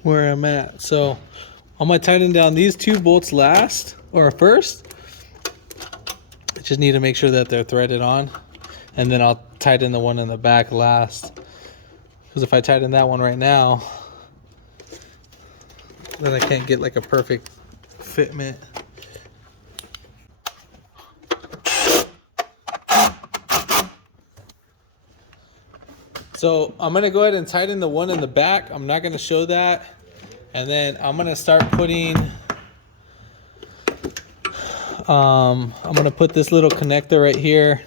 I'm at. So I'm gonna tighten down these two bolts last or first. I just need to make sure that they're threaded on, and then I'll tighten the one in the back last. Because if I tighten that one right now, then I can't get like a perfect fitment. So I'm gonna go ahead and tighten the one in the back. I'm not gonna show that. And then I'm gonna start putting, I'm gonna put this little connector right here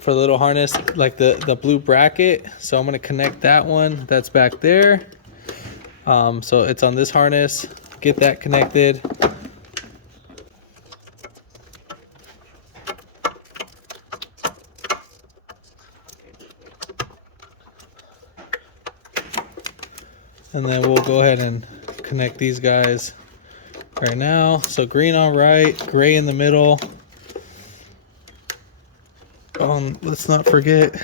for the little harness, like the blue bracket. So I'm gonna connect that one that's back there. So it's on this harness, get that connected. And then we'll go ahead and connect these guys right now. So green on right, gray in the middle. Let's not forget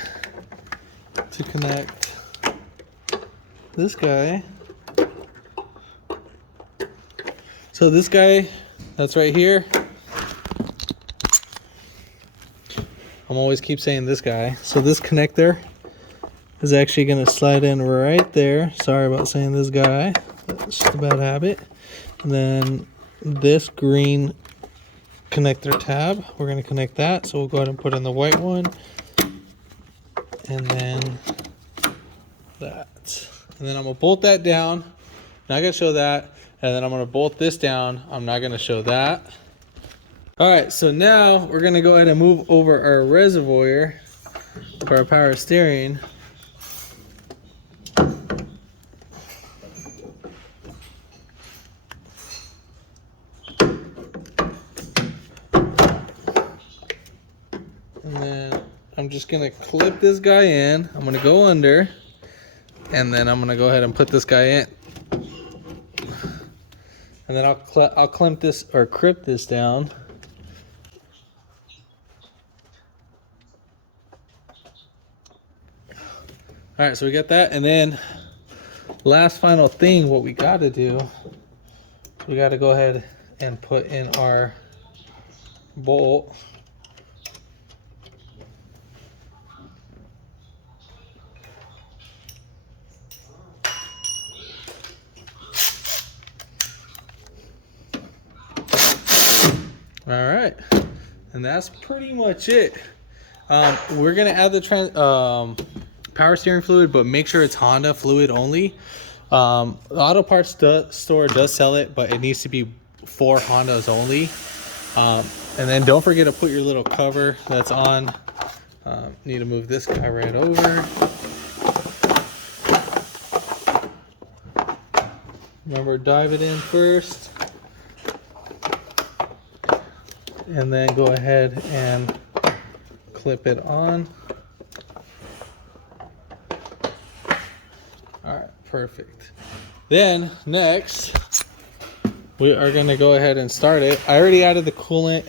to connect this guy. So this guy that's right here, I'm always keep saying this guy. So this connector is actually going to slide in right there. Sorry about saying this guy. That's just a bad habit. And then this green connector tab, we're going to connect that. So we'll go ahead and put in the white one. And then that. And then I'm going to bolt that down. Not going to show that. And then I'm going to bolt this down. I'm not going to show that. All right, so now we're going to go ahead and move over our reservoir for our power steering. And then I'm just gonna clip this guy in. I'm gonna go under, and then I'm gonna go ahead and put this guy in. And then I'll clamp this or crip this down. All right, so we got that, and then last final thing, what we gotta do, we gotta go ahead and put in our bolt. All right, and that's pretty much it. We're gonna add the power steering fluid, but make sure it's Honda fluid only. The auto parts store does sell it, but it needs to be for Hondas only. And then don't forget to put your little cover that's on. Need to move this guy right over. Remember, dive it in first. And then go ahead and clip it on. All right, perfect. Then next, we are gonna go ahead and start it. I already added the coolant